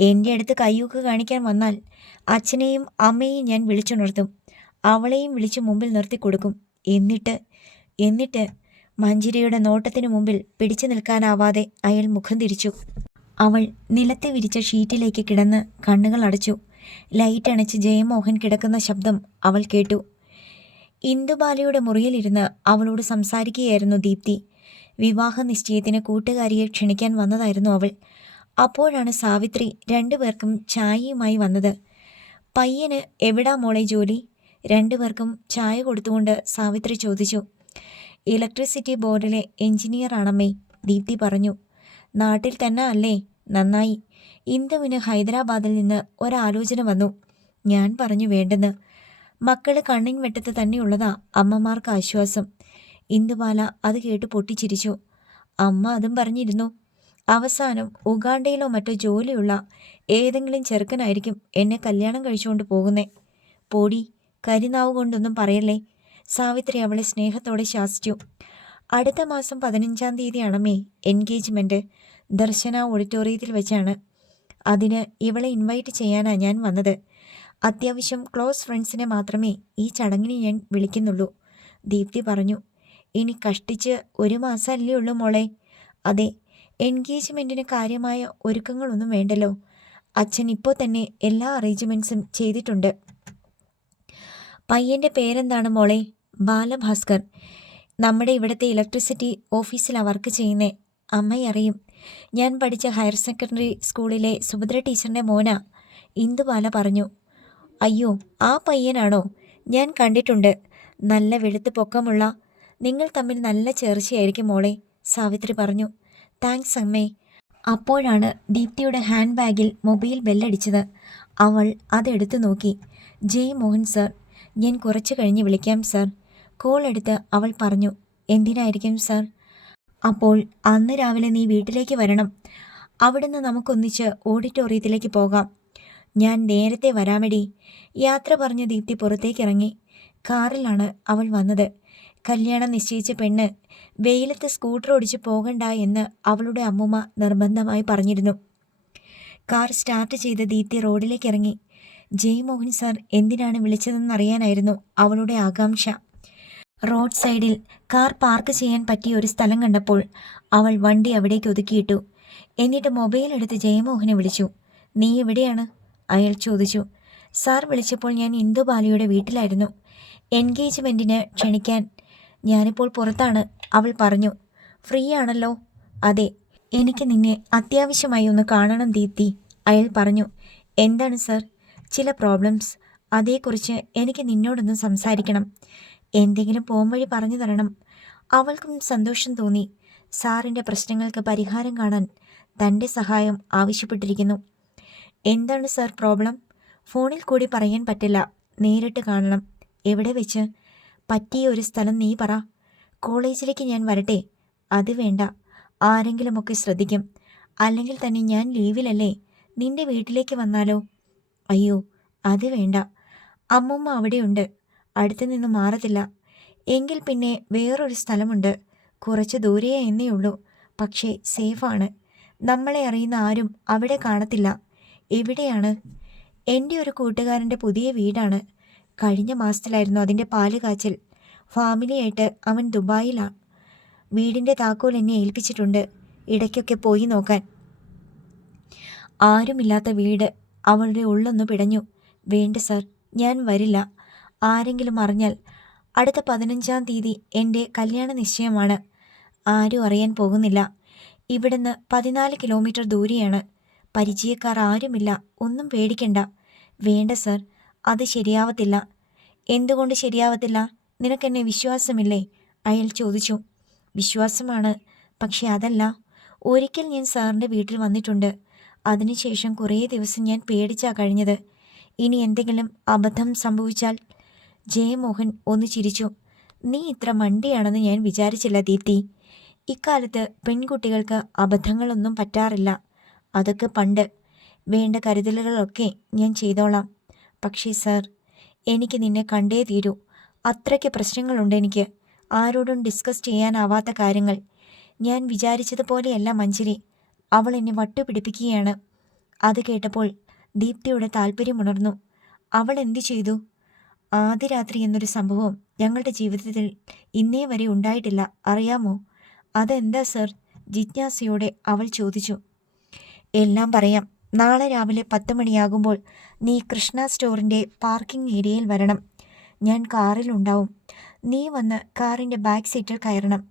എൻ്റെ അടുത്ത് കയ്യൂക്ക് കാണിക്കാൻ വന്നാൽ അച്ഛനെയും അമ്മയെയും ഞാൻ വിളിച്ചുണർത്തും. അവളെയും വിളിച്ച് മുമ്പിൽ നിർത്തിക്കൊടുക്കും. എന്നിട്ട് മഞ്ജരിയുടെ നോട്ടത്തിനു മുമ്പിൽ പിടിച്ചു നിൽക്കാനാവാതെ അയാൾ മുഖം തിരിച്ചു. അവൾ നിലത്തെ വിരിച്ച ഷീറ്റിലേക്ക് കിടന്ന് കണ്ണുകൾ അടച്ചു. ലൈറ്റ് അണച്ച് ജയമോഹൻ കിടക്കുന്ന ശബ്ദം അവൾ കേട്ടു. ഇന്ദുബാലയുടെ മുറിയിലിരുന്ന് അവളോട് സംസാരിക്കുകയായിരുന്നു ദീപ്തി. വിവാഹ നിശ്ചയത്തിന് കൂട്ടുകാരിയെ ക്ഷണിക്കാൻ വന്നതായിരുന്നു അവൾ. അപ്പോഴാണ് സാവിത്രി രണ്ടുപേർക്കും ചായയുമായി വന്നത്. പയ്യന് എവിടാ മോളെ ജോലി? രണ്ടുപേർക്കും ചായ കൊടുത്തുകൊണ്ട് സാവിത്രി ചോദിച്ചു. ഇലക്ട്രിസിറ്റി ബോർഡിലെ എഞ്ചിനീയർ ആണമ്മേ, ദീപ്തി പറഞ്ഞു. നാട്ടിൽ തന്നെ അല്ലേ? നന്നായി. ഇന്ദുവിന് ഹൈദരാബാദിൽ നിന്ന് ഒരാലോചന വന്നു. ഞാൻ പറഞ്ഞു വേണ്ടെന്ന്. മക്കള് കണ്ണിൻ വെട്ടത്ത് തന്നെയുള്ളതാ അമ്മമാർക്ക് ആശ്വാസം. ഇന്ദുബാല അത് കേട്ട് പൊട്ടിച്ചിരിച്ചു. അമ്മ അതും പറഞ്ഞിരുന്നു. അവസാനം ഉഗാണ്ടയിലോ മറ്റോ ജോലിയുള്ള ഏതെങ്കിലും ചെറുക്കനായിരിക്കും എന്നെ കല്യാണം കഴിച്ചുകൊണ്ട് പോകുന്നേ. പോടി, കരിനാവ് കൊണ്ടൊന്നും പറയല്ലേ, സാവിത്രി അവളെ സ്നേഹത്തോടെ ശാസിച്ചു. അടുത്ത മാസം 15-ാം തീയതിയാണമ്മേ എൻഗേജ്മെൻറ്റ്. ദർശന ഓഡിറ്റോറിയത്തിൽ വെച്ചാണ്. അതിന് ഇവളെ ഇൻവൈറ്റ് ചെയ്യാനാ ഞാൻ വന്നത്. അത്യാവശ്യം ക്ലോസ് ഫ്രണ്ട്സിനെ മാത്രമേ ഈ ചടങ്ങിന് ഞാൻ വിളിക്കുന്നുള്ളൂ, ദീപ്തി പറഞ്ഞു. ഇനി കഷ്ടിച്ച് 1 മാസമല്ലേ ഉള്ളൂ മോളെ. അതെ, എൻഗേജ്മെൻറ്റിന് കാര്യമായ ഒരുക്കങ്ങളൊന്നും വേണ്ടല്ലോ. അച്ഛൻ ഇപ്പോൾ തന്നെ എല്ലാ അറേഞ്ച്മെൻറ്റ്സും ചെയ്തിട്ടുണ്ട്. പയ്യൻ്റെ പേരെന്താണ് മോളെ? ബാലഭാസ്കർ. നമ്മുടെ ഇവിടുത്തെ ഇലക്ട്രിസിറ്റി ഓഫീസിലാണ് വർക്ക് ചെയ്യുന്നേ. അമ്മയറിയും. ഞാൻ പഠിച്ച ഹയർ സെക്കൻഡറി സ്കൂളിലെ സുഭദ്ര ടീച്ചറിൻ്റെ മോനാ, ഇന്ദുബാല പറഞ്ഞു. അയ്യോ, ആ പയ്യനാണോ? ഞാൻ കണ്ടിട്ടുണ്ട്. നല്ല വെളുത്ത് പൊക്കമുള്ള. നിങ്ങൾ തമ്മിൽ നല്ല ചേർച്ചയായിരിക്കും മോളെ, സാവിത്രി പറഞ്ഞു. താങ്ക്സ് അമ്മേ. അപ്പോഴാണ് ദീപ്തിയുടെ ഹാൻഡ് ബാഗിൽ മൊബൈൽ ബെല്ലടിച്ചത്. അവൾ അതെടുത്തു നോക്കി. ജയ് മോഹൻ സർ, ഞാൻ കുറച്ച് കഴിഞ്ഞ് വിളിക്കാം സർ. കോൾ എടുത്ത് അവൾ പറഞ്ഞു. എന്തിനായിരിക്കും സർ? അപ്പോൾ അന്ന് രാവിലെ നീ വീട്ടിലേക്ക് വരണം. അവിടുന്ന് നമുക്കൊന്നിച്ച് ഓഡിറ്റോറിയത്തിലേക്ക് പോകാം. ഞാൻ നേരത്തെ വരാമെടി. യാത്ര പറഞ്ഞ് ദീപ്തി പുറത്തേക്കിറങ്ങി. കാറിലാണ് അവൾ വന്നത്. കല്യാണം നിശ്ചയിച്ച പെണ്ണ് വെയിലത്ത് സ്കൂട്ടർ ഓടിച്ച് പോകണ്ട എന്ന് അവളുടെ അമ്മുമ്മ നിർബന്ധമായി പറഞ്ഞിരുന്നു. കാർ സ്റ്റാർട്ട് ചെയ്ത് ദീപ്തി റോഡിലേക്ക് ഇറങ്ങി. ജയ് മോഹൻ സാർ എന്തിനാണ് വിളിച്ചതെന്നറിയാനായിരുന്നു അവളുടെ ആകാംക്ഷ. റോഡ് സൈഡിൽ കാർ പാർക്ക് ചെയ്യാൻ പറ്റിയ ഒരു സ്ഥലം കണ്ടപ്പോൾ അവൾ വണ്ടി അവിടേക്ക് ഒതുക്കിയിട്ടു. എന്നിട്ട് മൊബൈൽ എടുത്ത് ജയമോഹനെ വിളിച്ചു. നീ എവിടെയാണ്? അയാൾ ചോദിച്ചു. സാർ വിളിച്ചപ്പോൾ ഞാൻ ഇന്ദുബാലയുടെ വീട്ടിലായിരുന്നു. എൻഗേജ്മെൻറ്റിന് ക്ഷണിക്കാൻ ഞാനിപ്പോൾ പുറത്താണ്, അവൾ പറഞ്ഞു. ഫ്രീ ആണല്ലോ? അതെ, എനിക്ക് നിന്നെ അത്യാവശ്യമായി ഒന്ന് കാണണം ദീപ്തി, അയാൾ പറഞ്ഞു. എന്താണ് സർ? ചില പ്രോബ്ലംസ്. അതേക്കുറിച്ച് എനിക്ക് നിന്നോടൊന്ന് സംസാരിക്കണം. എന്തെങ്കിലും പോംവഴി പറഞ്ഞു തരണം. അവൾക്കും സന്തോഷം തോന്നി. സാറിൻ്റെ പ്രശ്നങ്ങൾക്ക് പരിഹാരം കാണാൻ തൻ്റെ സഹായം ആവശ്യപ്പെട്ടിരിക്കുന്നു. എന്താണ് സാർ പ്രോബ്ലം? ഫോണിൽ കൂടി പറയാൻ പറ്റില്ല, നേരിട്ട് കാണണം. എവിടെ വെച്ച്? പറ്റിയ ഒരു സ്ഥലം നീ പറ. കോളേജിലേക്ക് ഞാൻ വരട്ടെ? അത് വേണ്ട, ആരെങ്കിലുമൊക്കെ ശ്രദ്ധിക്കും. അല്ലെങ്കിൽ തന്നെ ഞാൻ ലീവിലല്ലേ, നിന്റെ വീട്ടിലേക്ക് വന്നാലോ? അയ്യോ, അത് വേണ്ട, അമ്മുമ്മ അവിടെയുണ്ട്, അടുത്തു നിന്ന് മാറത്തില്ല. എങ്കിൽ പിന്നെ വേറൊരു സ്ഥലമുണ്ട്, കുറച്ച് ദൂരെ എന്നേ ഉള്ളൂ, പക്ഷേ സേഫാണ്. നമ്മളെ അറിയുന്ന ആരും അവിടെ കാണത്തില്ല. എവിടെയാണ്? എൻ്റെ ഒരു കൂട്ടുകാരൻ്റെ പുതിയ വീടാണ്. കഴിഞ്ഞ മാസത്തിലായിരുന്നു അതിൻ്റെ പാല് കാച്ചൽ. ഫാമിലിയായിട്ട് അവൻ ദുബായിലാണ്. വീടിൻ്റെ താക്കോൽ എന്നെ ഏൽപ്പിച്ചിട്ടുണ്ട്, ഇടയ്ക്കൊക്കെ പോയി നോക്കാൻ. ആരുമില്ലാത്ത വീട്. അവളുടെ ഉള്ളൊന്ന് പിടഞ്ഞു. വേണ്ട സർ, ഞാൻ വരില്ല. ആരെങ്കിലും അറിഞ്ഞാൽ. അടുത്ത 15-ാം തീയതി എൻ്റെ കല്യാണ നിശ്ചയമാണ്. ആരും അറിയാൻ പോകുന്നില്ല. ഇവിടുന്ന് 14 കിലോമീറ്റർ ദൂരെയാണ്. പരിചയക്കാർ ആരുമില്ല. ഒന്നും പേടിക്കണ്ട. വേണ്ട സർ, അത് ശരിയാവത്തില്ല. എന്തുകൊണ്ട് ശരിയാവത്തില്ല? നിനക്കെന്നെ വിശ്വാസമില്ലേ? അയാൾ ചോദിച്ചു. വിശ്വാസമാണ്, പക്ഷെ അതല്ല. ഒരിക്കൽ ഞാൻ സാറിൻ്റെ വീട്ടിൽ വന്നിട്ടുണ്ട്. അതിനുശേഷം കുറേ ദിവസം ഞാൻ പേടിച്ചാ കഴിഞ്ഞത്. ഇനി എന്തെങ്കിലും അബദ്ധം സംഭവിച്ചാൽ? ജയമോഹൻ ഒന്ന് ചിരിച്ചു. നീ ഇത്ര മണ്ടിയാണെന്ന് ഞാൻ വിചാരിച്ചില്ല ദീപ്തി. ഇക്കാലത്ത് പെൺകുട്ടികൾക്ക് അബദ്ധങ്ങളൊന്നും പറ്റാറില്ല. അതൊക്കെ പണ്ട്. വേണ്ട കരുതലുകളൊക്കെ ഞാൻ ചെയ്തോളാം. പക്ഷേ സർ, എനിക്ക് നിന്നെ കണ്ടേ തീരൂ. അത്രയ്ക്ക് പ്രശ്നങ്ങളുണ്ട് എനിക്ക്. ആരോടും ഡിസ്കസ് ചെയ്യാനാവാത്ത കാര്യങ്ങൾ. ഞാൻ വിചാരിച്ചതുപോലെയല്ല മഞ്ജരി. അവൾ എന്നെ വട്ടുപിടിപ്പിക്കുകയാണ്. അത് കേട്ടപ്പോൾ ദീപ്തിയുടെ താല്പര്യമുണർന്നു. അവൾ എന്തു ചെയ്തു? ആദ്യ രാത്രി എന്നൊരു സംഭവം ഞങ്ങളുടെ ജീവിതത്തിൽ ഇന്നേ വരെ ഉണ്ടായിട്ടില്ല, അറിയാമോ? അതെന്താ സർ? ജിജ്ഞാസയോടെ അവൾ ചോദിച്ചു. എല്ലാം പറയാം. നാളെ രാവിലെ 10 മണിയാകുമ്പോൾ നീ കൃഷ്ണ സ്റ്റോറിൻ്റെ പാർക്കിംഗ് ഏരിയയിൽ വരണം. ഞാൻ കാറിലുണ്ടാവും. നീ വന്ന് കാറിൻ്റെ ബാക്ക് സീറ്റിൽ കയറണം.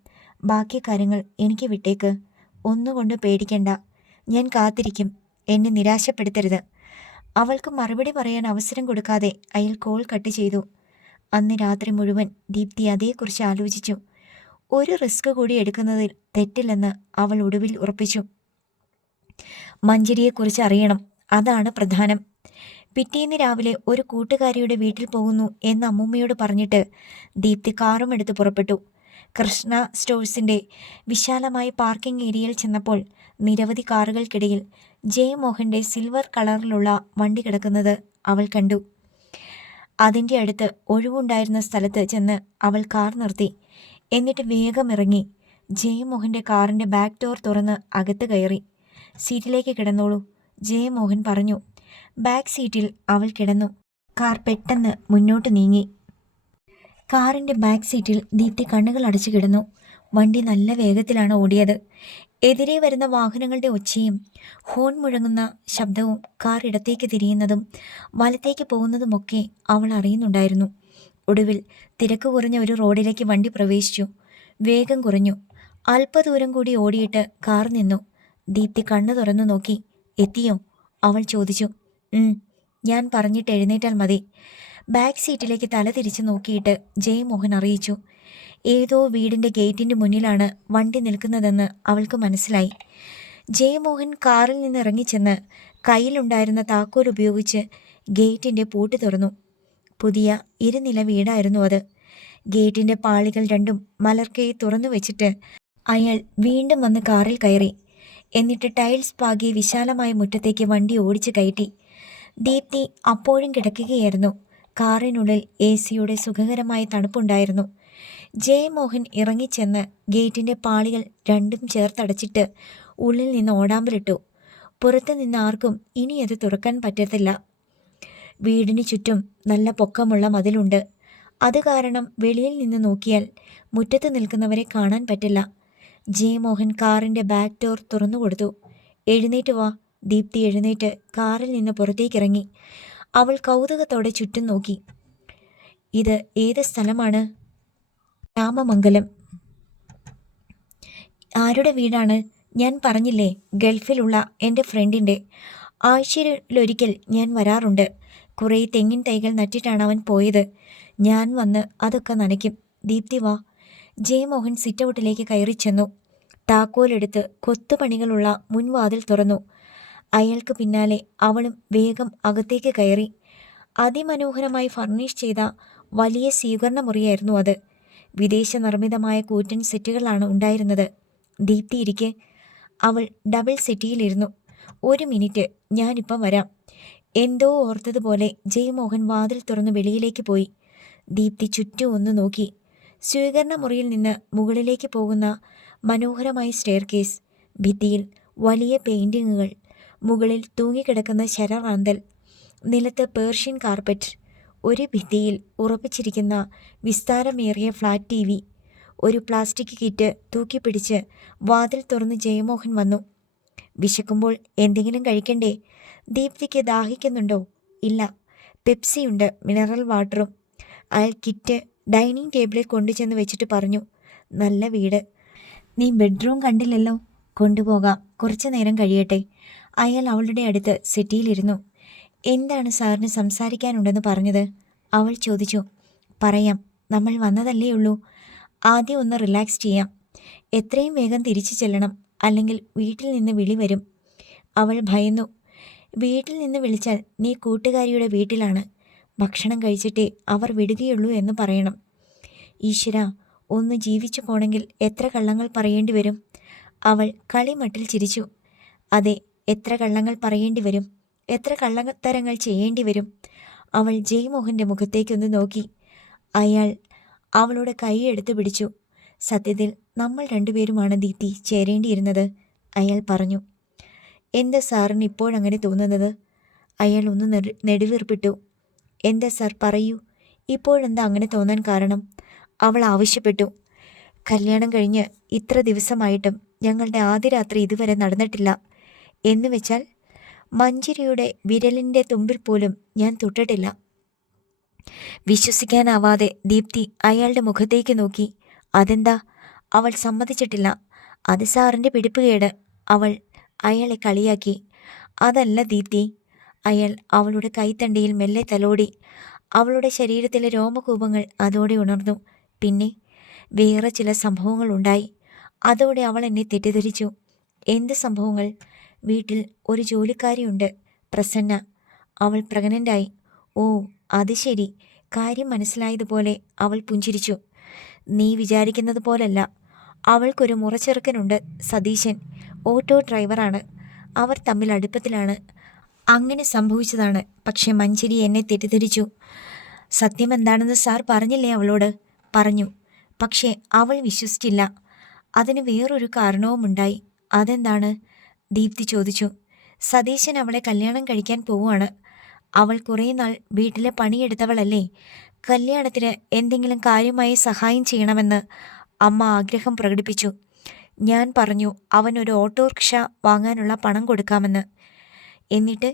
ബാക്കി കാര്യങ്ങൾ എനിക്ക് വിട്ടേക്ക്. ഒന്നുകൊണ്ട് പേടിക്കണ്ട. ഞാൻ കാത്തിരിക്കും. എന്നെ നിരാശപ്പെടുത്തരുത്. അവൾക്ക് മറുപടി പറയാൻ അവസരം കൊടുക്കാതെ അയാൾ കോൾ കട്ട് ചെയ്തു. അന്ന് രാത്രി മുഴുവൻ ദീപ്തി അതേക്കുറിച്ച് ആലോചിച്ചു. ഒരു റിസ്ക് കൂടി എടുക്കുന്നതിൽ തെറ്റില്ലെന്ന് അവൾ ഒടുവിൽ ഉറപ്പിച്ചു. മഞ്ജരിയെക്കുറിച്ച് അറിയണം, അതാണ് പ്രധാനം. പിറ്റേന്ന് രാവിലെ ഒരു കൂട്ടുകാരിയുടെ വീട്ടിൽ പോകുന്നു എന്ന് അമ്മൂമ്മയോട് പറഞ്ഞിട്ട് ദീപ്തി കാറും എടുത്ത് പുറപ്പെട്ടു. കൃഷ്ണ സ്റ്റോഴ്സിൻ്റെ വിശാലമായ പാർക്കിംഗ് ഏരിയയിൽ ചെന്നപ്പോൾ നിരവധി കാറുകൾക്കിടയിൽ ജയമോഹൻ്റെ സിൽവർ കളറിലുള്ള വണ്ടി കിടക്കുന്നത് അവൾ കണ്ടു. അതിൻ്റെ അടുത്ത് ഒഴിവുണ്ടായിരുന്ന സ്ഥലത്ത് ചെന്ന് അവൾ കാർ നിർത്തി. എന്നിട്ട് വേഗം ഇറങ്ങി ജയമോഹൻ്റെ കാറിൻ്റെ ബാക്ക് ഡോർ തുറന്ന് അകത്ത് കയറി. സീറ്റിലേക്ക് കിടന്നോളൂ, ജയമോഹൻ പറഞ്ഞു. ബാക്ക് സീറ്റിൽ അവൾ കിടന്നു. കാർ പെട്ടെന്ന് മുന്നോട്ട് നീങ്ങി. കാറിൻ്റെ ബാക്ക് സീറ്റിൽ ദീപ്തി കണ്ണുകൾ അടച്ചു കിടന്നു. വണ്ടി നല്ല വേഗത്തിലാണ് ഓടിയത്. എതിരെ വരുന്ന വാഹനങ്ങളുടെ ഒച്ചയും ഹോൺ മുഴങ്ങുന്ന ശബ്ദവും കാർ ഇടത്തേക്ക് തിരിയുന്നതും വലത്തേക്ക് പോകുന്നതുമൊക്കെ അവൾ അറിയുന്നുണ്ടായിരുന്നു. ഒടുവിൽ തിരക്ക് കുറഞ്ഞ ഒരു റോഡിലേക്ക് വണ്ടി പ്രവേശിച്ചു. വേഗം കുറഞ്ഞു. അല്പദൂരം കൂടി ഓടിയിട്ട് കാർ നിന്നു. ദീപ്തി കണ്ണു തുറന്നു നോക്കി. എത്തിയോ? അവൾ ചോദിച്ചു. ഞാൻ പറഞ്ഞിട്ട് എഴുന്നേറ്റാൽ മതി. ബാക്ക് സീറ്റിലേക്ക് തല തിരിച്ചു നോക്കിയിട്ട് ജയമോഹൻ അറിയിച്ചു. ഏതോ വീടിൻ്റെ ഗേറ്റിൻ്റെ മുന്നിലാണ് വണ്ടി നിൽക്കുന്നതെന്ന് അവൾക്ക് മനസ്സിലായി. ജയമോഹൻ കാറിൽ നിന്ന് ഇറങ്ങിച്ചെന്ന് കയ്യിലുണ്ടായിരുന്ന താക്കോൽ ഉപയോഗിച്ച് ഗേറ്റിൻ്റെ പൂട്ട് തുറന്നു. പുതിയ ഇരുനില വീടായിരുന്നു അത്. ഗേറ്റിൻ്റെ പാളികൾ രണ്ടും മലർക്കെ തുറന്നു വെച്ചിട്ട് അയാൾ വീണ്ടും വന്ന് കാറിൽ കയറി. എന്നിട്ട് ടൈൽസ് പാകിയ വിശാലമായ മുറ്റത്തേക്ക് വണ്ടി ഓടിച്ചു കയറ്റി. ദീപ്തി അപ്പോഴും കിടക്കുകയായിരുന്നു. കാറിനുള്ളിൽ AC-യുടെ സുഖകരമായ തണുപ്പുണ്ടായിരുന്നു. ജയമോഹൻ ഇറങ്ങിച്ചെന്ന് ഗേറ്റിൻ്റെ പാളികൾ രണ്ടും ചേർത്തടച്ചിട്ട് ഉള്ളിൽ നിന്ന് ഓടാമ്പലിട്ടു. പുറത്തു നിന്ന് ആർക്കും ഇനി അത് തുറക്കാൻ പറ്റത്തില്ല. വീടിന് ചുറ്റും നല്ല പൊക്കമുള്ള മതിലുണ്ട്. അത് കാരണം വെളിയിൽ നിന്ന് നോക്കിയാൽ മുറ്റത്ത് നിൽക്കുന്നവരെ കാണാൻ പറ്റില്ല. ജയമോഹൻ കാറിൻ്റെ ബാക്ക് ഡോർ തുറന്നു കൊടുത്തു. എഴുന്നേറ്റ് വാ. ദീപ്തി എഴുന്നേറ്റ് കാറിൽ നിന്ന് പുറത്തേക്കിറങ്ങി. അവൾ കൗതുകത്തോടെ ചുറ്റും നോക്കി. ഇത് ഏത് സ്ഥലമാണ്? രാമമംഗലം. ആരുടെ വീടാണ്? ഞാൻ പറഞ്ഞില്ലേ, ഗൾഫിലുള്ള എൻ്റെ ഫ്രണ്ടിൻ്റെ. ആഴ്ചയിലൊരിക്കൽ ഞാൻ വരാറുണ്ട്. കുറേ തെങ്ങിൻ തൈകൾ നട്ടിട്ടാണ് അവൻ പോയത്. ഞാൻ വന്ന് അതൊക്കെ നനയ്ക്കും. ദീപ്തി വാ. ജയമോഹൻ സിറ്റൗട്ടിലേക്ക് കയറി ചെന്നു. താക്കോലെടുത്ത് കൊത്തുപണികളുള്ള മുൻവാതിൽ തുറന്നു. അയാൾക്ക് പിന്നാലെ അവളും വേഗം അകത്തേക്ക് കയറി. അതിമനോഹരമായി ഫർണിഷ് ചെയ്ത വലിയ സ്വീകരണ മുറിയായിരുന്നു അത്. വിദേശ നിർമ്മിതമായ കൂറ്റൻ സെറ്റുകളാണ് ഉണ്ടായിരുന്നത്. ദീപ്തി ഇരിക്കെ. അവൾ ഡബിൾ സെറ്റിയിലിരുന്നു. 1 മിനിറ്റ്, ഞാനിപ്പം വരാം. എന്തോ ഓർത്തതുപോലെ ജയമോഹൻ വാതിൽ തുറന്ന് വെളിയിലേക്ക് പോയി. ദീപ്തി ചുറ്റും ഒന്ന് നോക്കി. സ്വീകരണ മുറിയിൽ നിന്ന് മുകളിലേക്ക് പോകുന്ന മനോഹരമായ സ്റ്റെയർകേസ്, ഭിത്തിയിൽ വലിയ പെയിൻറ്റിങ്ങുകൾ, മുകളിൽ തൂങ്ങിക്കിടക്കുന്ന ശരറാന്തൽ, നിലത്ത് പേർഷ്യൻ കാർപ്പറ്റ്, ഒരു ഭിത്തിയിൽ ഉറപ്പിച്ചിരിക്കുന്ന വിസ്താരമേറിയ ഫ്ലാറ്റ് TV. ഒരു പ്ലാസ്റ്റിക് കിറ്റ് തൂക്കിപ്പിടിച്ച് വാതിൽ തുറന്ന് ജയമോഹൻ വന്നു. വിശക്കുമ്പോൾ എന്തെങ്കിലും കഴിക്കണ്ടേ? ദീപ്തിക്ക് ദാഹിക്കുന്നുണ്ടോ? ഇല്ല, പെപ്സിയുണ്ട്, മിനറൽ വാട്ടറും. അയാൾ കിറ്റ് ഡൈനിങ് ടേബിളിൽ കൊണ്ടുചെന്ന് വെച്ചിട്ട് പറഞ്ഞു. നല്ല വീട്. നീ ബെഡ്റൂം കണ്ടില്ലല്ലോ. കൊണ്ടുപോകാം, കുറച്ചു നേരം കഴിയട്ടെ. അയാൾ അവളുടെ അടുത്ത് സെറ്റിയിലിരുന്നു. എന്താണ് സാറിന് സംസാരിക്കാനുണ്ടെന്ന് പറഞ്ഞത്? അവൾ ചോദിച്ചു. പറയാം, നമ്മൾ വന്നതല്ലേ ഉള്ളൂ. ആദ്യം ഒന്ന് റിലാക്സ് ചെയ്യാം. എത്രയും വേഗം തിരിച്ചു ചെല്ലണം, അല്ലെങ്കിൽ വീട്ടിൽ നിന്ന് വിളി വരും. അവൾ ഭയന്നു. വീട്ടിൽ നിന്ന് വിളിച്ചാൽ നീ കൂട്ടുകാരിയുടെ വീട്ടിലാണ്. ഭക്ഷണം കഴിച്ചിട്ടേ അവർ വിടുകയുള്ളൂ എന്ന് പറയണം. ഈശ്വര, ഒന്ന് ജീവിച്ചു പോണെങ്കിൽ എത്ര കള്ളങ്ങൾ പറയേണ്ടി വരും? അവൾ കളിമട്ടിൽ ചിരിച്ചു. അതെ, എത്ര കള്ളങ്ങൾ പറയേണ്ടി വരും, എത്ര കള്ളത്തരങ്ങൾ ചെയ്യേണ്ടി വരും. അവൾ ജയമോഹൻ്റെ മുഖത്തേക്കൊന്ന് നോക്കി. അയാൾ അവളുടെ കൈ എടുത്ത് പിടിച്ചു. സത്യത്തിൽ നമ്മൾ രണ്ടുപേരുമാണ് ദീപ്തി ചേരേണ്ടിയിരുന്നത്, അയാൾ പറഞ്ഞു. എന്താ സാറിന് ഇപ്പോഴങ്ങനെ തോന്നുന്നത്? അയാൾ ഒന്ന് നെടുവീർപ്പിട്ടു. എന്താ സാർ, പറയൂ, ഇപ്പോഴെന്താ അങ്ങനെ തോന്നാൻ കാരണം? അവൾ ആവശ്യപ്പെട്ടു. കല്യാണം കഴിഞ്ഞ് ഇത്ര ദിവസമായിട്ടും ഞങ്ങളുടെ ആദ്യ രാത്രി ഇതുവരെ നടന്നിട്ടില്ല. എന്ന് വെച്ചാൽ മഞ്ജരിയുടെ വിരലിൻ്റെ തുമ്പിൽ പോലും ഞാൻ തൊട്ടിട്ടില്ല. വിശ്വസിക്കാനാവാതെ ദീപ്തി അയാളുടെ മുഖത്തേക്ക് നോക്കി. അതെന്താ? അവൾ സമ്മതിച്ചിട്ടില്ല. അത് സാറിൻ്റെ പിടിപ്പുകേട്. അവൾ അയാളെ കളിയാക്കി. അതല്ല ദീപ്തി. അയാൾ അവളുടെ കൈത്തണ്ടിയിൽ മെല്ലെ തലോടി. അവളുടെ ശരീരത്തിലെ രോമകൂപങ്ങൾ അതോടെ ഉണർന്നു. പിന്നെ വേറെ ചില സംഭവങ്ങൾ ഉണ്ടായി. അതോടെ അവൾ എന്നെ തെറ്റിദ്ധരിച്ചു. എന്ത് സംഭവങ്ങൾ? വീട്ടിൽ ഒരു ജോലിക്കാരിയുണ്ട്, പ്രസന്ന. അവൾ പ്രഗ്നൻ്റായി. ഓ, അത് ശരി. കാര്യം മനസ്സിലായതുപോലെ അവൾ പുഞ്ചിരിച്ചു. നീ വിചാരിക്കുന്നത് പോലല്ല. അവൾക്കൊരു മുറച്ചെറുക്കനുണ്ട്, സതീശൻ. ഓട്ടോ ഡ്രൈവറാണ്. അവർ തമ്മിൽ അടുപ്പത്തിലാണ്. അങ്ങനെ സംഭവിച്ചതാണ്. പക്ഷെ മഞ്ചരി എന്നെ തെറ്റിദ്ധരിച്ചു. സത്യം എന്താണെന്ന് സാർ പറഞ്ഞില്ലേ അവളോട്? പറഞ്ഞു. പക്ഷേ അവൾ വിശ്വസിച്ചില്ല. അതിന് വേറൊരു കാരണവുമുണ്ടായി. അതെന്താണ്? ദീപ്തി ചോദിച്ചു. സതീശൻ അവളെ കല്യാണം കഴിക്കാൻ പോവുകയാണ്. അവൾ കുറേ നാൾ വീട്ടിലെ പണിയെടുത്തവളല്ലേ. കല്യാണത്തിന് എന്തെങ്കിലും കാര്യമായി സഹായം ചെയ്യണമെന്ന് അമ്മ ആഗ്രഹം പ്രകടിപ്പിച്ചു. ഞാൻ പറഞ്ഞു അവനൊരു ഓട്ടോറിക്ഷ വാങ്ങാനുള്ള പണം കൊടുക്കാമെന്ന്. എന്നിട്ട്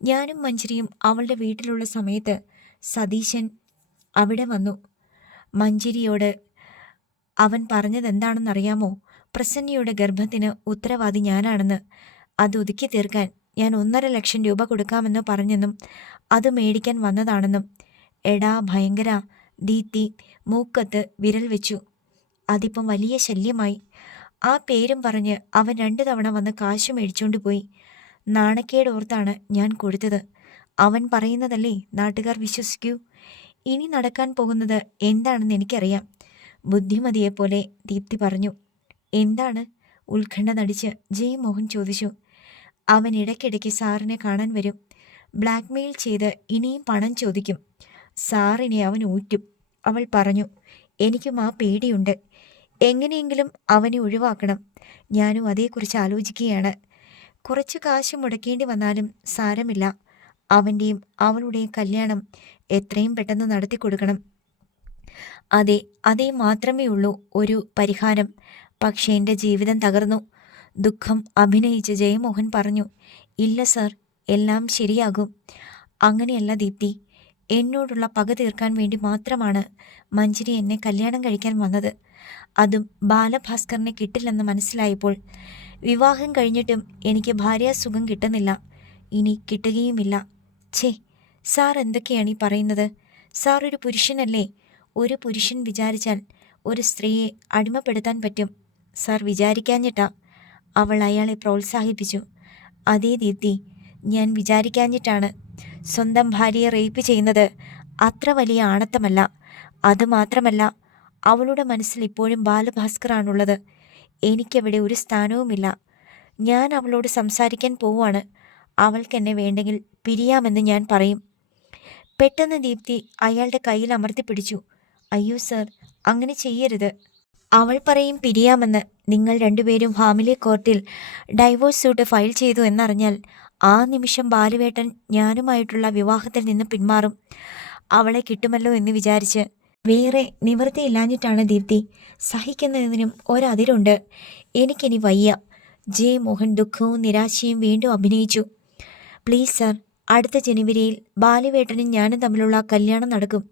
ഞാനും മഞ്ചരിയും അവളുടെ വീട്ടിലുള്ള സമയത്ത് സതീശൻ അവിടെ വന്നു. മഞ്ചരിയോട് അവൻ പറഞ്ഞതെന്താണെന്നറിയാമോ? പ്രസന്നയുടെ ഗർഭത്തിന് ഉത്തരവാദി ഞാനാണെന്ന്. അത് ഒതുക്കി തീർക്കാൻ ഞാൻ 1.5 ലക്ഷം രൂപ കൊടുക്കാമെന്ന് പറഞ്ഞെന്നും അത് മേടിക്കാൻ വന്നതാണെന്നും. എടാ ഭയങ്കര! ദീപ്തി മൂക്കത്ത് വിരൽ വെച്ചു. അതിപ്പം വലിയ ശല്യമായി. ആ പേരും പറഞ്ഞ് അവൻ 2 തവണ വന്ന് കാശ് മേടിച്ചോണ്ട് പോയി. നാണക്കേടോർത്താണ് ഞാൻ കൊടുത്തത്. അവൻ പറയുന്നതല്ലേ നാട്ടുകാർ വിശ്വസിക്കൂ. ഇനി നടക്കാൻ പോകുന്നത് എന്താണെന്ന് എനിക്കറിയാം. ബുദ്ധിമതിയെപ്പോലെ ദീപ്തി പറഞ്ഞു. എന്താണ്? ഉത്കണ്ഠ നടിച്ച് ജയമോഹൻ ചോദിച്ചു. അവൻ ഇടയ്ക്കിടയ്ക്ക് സാറിനെ കാണാൻ വരും. ബ്ലാക്ക്മെയിൽ ചെയ്ത് ഇനിയും പണം ചോദിക്കും. സാറിനെ അവൻ ഊറ്റും, അവൾ പറഞ്ഞു. എനിക്കും ആ പേടിയുണ്ട്. എങ്ങനെയെങ്കിലും അവനെ ഒഴിവാക്കണം. ഞാനും അതേക്കുറിച്ച് ആലോചിക്കുകയാണ്. കുറച്ച് കാശ് മുടക്കേണ്ടി വന്നാലും സാരമില്ല. അവൻ്റെയും അവളുടെയും കല്യാണം എത്രയും പെട്ടെന്ന് നടത്തി കൊടുക്കണം. അതെ, അതേ മാത്രമേ ഉള്ളൂ ഒരു പരിഹാരം. പക്ഷേ എൻ്റെ ജീവിതം തകർന്നു. ദുഃഖം അഭിനയിച്ച് ജയമോഹൻ പറഞ്ഞു. ഇല്ല സർ, എല്ലാം ശരിയാകും. അങ്ങനെയല്ല ദീപ്തി. എന്നോടുള്ള പക തീർക്കാൻ വേണ്ടി മാത്രമാണ് മഞ്ചരി എന്നെ കല്യാണം കഴിക്കാൻ വന്നത്. അതും ബാലഭാസ്കറിനെ കിട്ടില്ലെന്ന് മനസ്സിലായപ്പോൾ. വിവാഹം കഴിഞ്ഞിട്ടും എനിക്ക് ഭാര്യാസുഖം കിട്ടുന്നില്ല. ഇനി കിട്ടുകയുമില്ല. ഛേ, സാർ എന്തൊക്കെയാണ് ഈ പറയുന്നത്? സാർ ഒരു പുരുഷനല്ലേ? ഒരു പുരുഷൻ വിചാരിച്ചാൽ ഒരു സ്ത്രീയെ അടിമപ്പെടുത്താൻ പറ്റും. സാർ വിചാരിക്കാഞ്ഞിട്ടാ. അവൾ അയാളെ പ്രോത്സാഹിപ്പിച്ചു. അതേ ദീപ്തി, ഞാൻ വിചാരിക്കാഞ്ഞിട്ടാണ്. സ്വന്തം ഭാര്യയെ റേപ്പ് ചെയ്യുന്നത് അത്ര വലിയ ആണത്തമല്ല. അതുമാത്രമല്ല, അവളുടെ മനസ്സിൽ ഇപ്പോഴും ബാലഭാസ്കറാണുള്ളത്. എനിക്കവിടെ ഒരു സ്ഥാനവുമില്ല. ഞാൻ അവളോട് സംസാരിക്കാൻ പോവുകയാണ്. അവൾക്കെന്നെ വേണ്ടെങ്കിൽ പിരിയാമെന്ന് ഞാൻ പറയും. പെട്ടെന്ന് ദീപ്തി അയാളുടെ കയ്യിൽ അമർത്തിപ്പിടിച്ചു. അയ്യോ സർ, അങ്ങനെ ചെയ്യരുത്. അവൾ പറയും പിരിയാമെന്ന്. നിങ്ങൾ രണ്ടുപേരും ഫാമിലി കോർട്ടിൽ ഡൈവോഴ്സ് സൂട്ട് ഫയൽ ചെയ്തു എന്നറിഞ്ഞാൽ ആ നിമിഷം ബാലുവേട്ടൻ ഞാനുമായിട്ടുള്ള വിവാഹത്തിൽ നിന്ന് പിന്മാറും. അവളെ കിട്ടുമല്ലോ എന്ന് വിചാരിച്ച്. വേറെ നിവൃത്തിയില്ലാഞ്ഞിട്ടാണ് ദീപ്തി. സഹിക്കുന്നതിനും ഒരതിരുണ്ട്. എനിക്കിനി വയ്യ. ജയമോഹൻ ദുഃഖവും നിരാശയും വീണ്ടും അഭിനയിച്ചു. പ്ലീസ് സർ, അടുത്ത ജനുവരിയിൽ ബാലുവേട്ടനും ഞാനും തമ്മിലുള്ള കല്യാണം നടക്കും.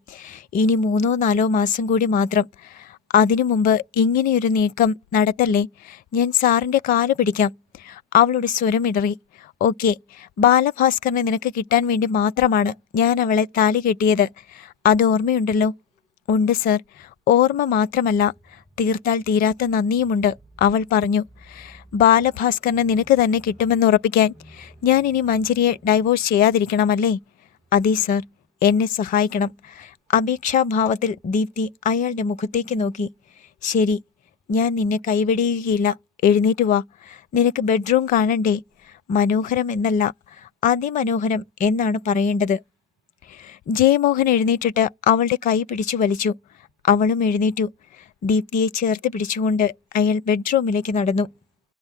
ഇനി 3-4 മാസം കൂടി മാത്രം. അതിനു മുമ്പ് ഇങ്ങനെയൊരു നീക്കം നടത്തല്ലേ. ഞാൻ സാറിൻ്റെ കാല് പിടിക്കാം. അവളുടെ സ്വരം ഇടറി. ഓക്കെ, ബാലഭാസ്കറിനെ നിനക്ക് കിട്ടാൻ വേണ്ടി മാത്രമാണ് ഞാൻ അവളെ താലി കെട്ടിയത്. അത് ഓർമ്മയുണ്ടല്ലോ? ഉണ്ട് സർ. ഓർമ്മ മാത്രമല്ല, തീർത്താൽ തീരാത്ത നന്ദിയുമുണ്ട്, അവൾ പറഞ്ഞു. ബാലഭാസ്കറിനെ നിനക്ക് തന്നെ കിട്ടുമെന്ന് ഉറപ്പിക്കാൻ ഞാൻ ഇനി മഞ്ചരിയെ ഡൈവോഴ്സ് ചെയ്യാതിരിക്കണമല്ലേ? അതെ സർ, എന്നെ സഹായിക്കണം. അപേക്ഷാഭാവത്തിൽ ദീപ്തി അയാളുടെ മുഖത്തേക്ക് നോക്കി. ശരി, ഞാൻ നിന്നെ കൈവെടിയുകയില്ല. എഴുന്നേറ്റ് വാ. നിനക്ക് ബെഡ്റൂം കാണണ്ടേ? മനോഹരം എന്നല്ല, അതിമനോഹരം എന്നാണ് പറയേണ്ടത്. ജയമോഹൻ എഴുന്നേറ്റിട്ട് അവളുടെ കൈ പിടിച്ചു വലിച്ചു. അവളും എഴുന്നേറ്റു. ദീപ്തിയെ ചേർത്ത് പിടിച്ചുകൊണ്ട് അയാൾ ബെഡ്റൂമിലേക്ക് നടന്നു.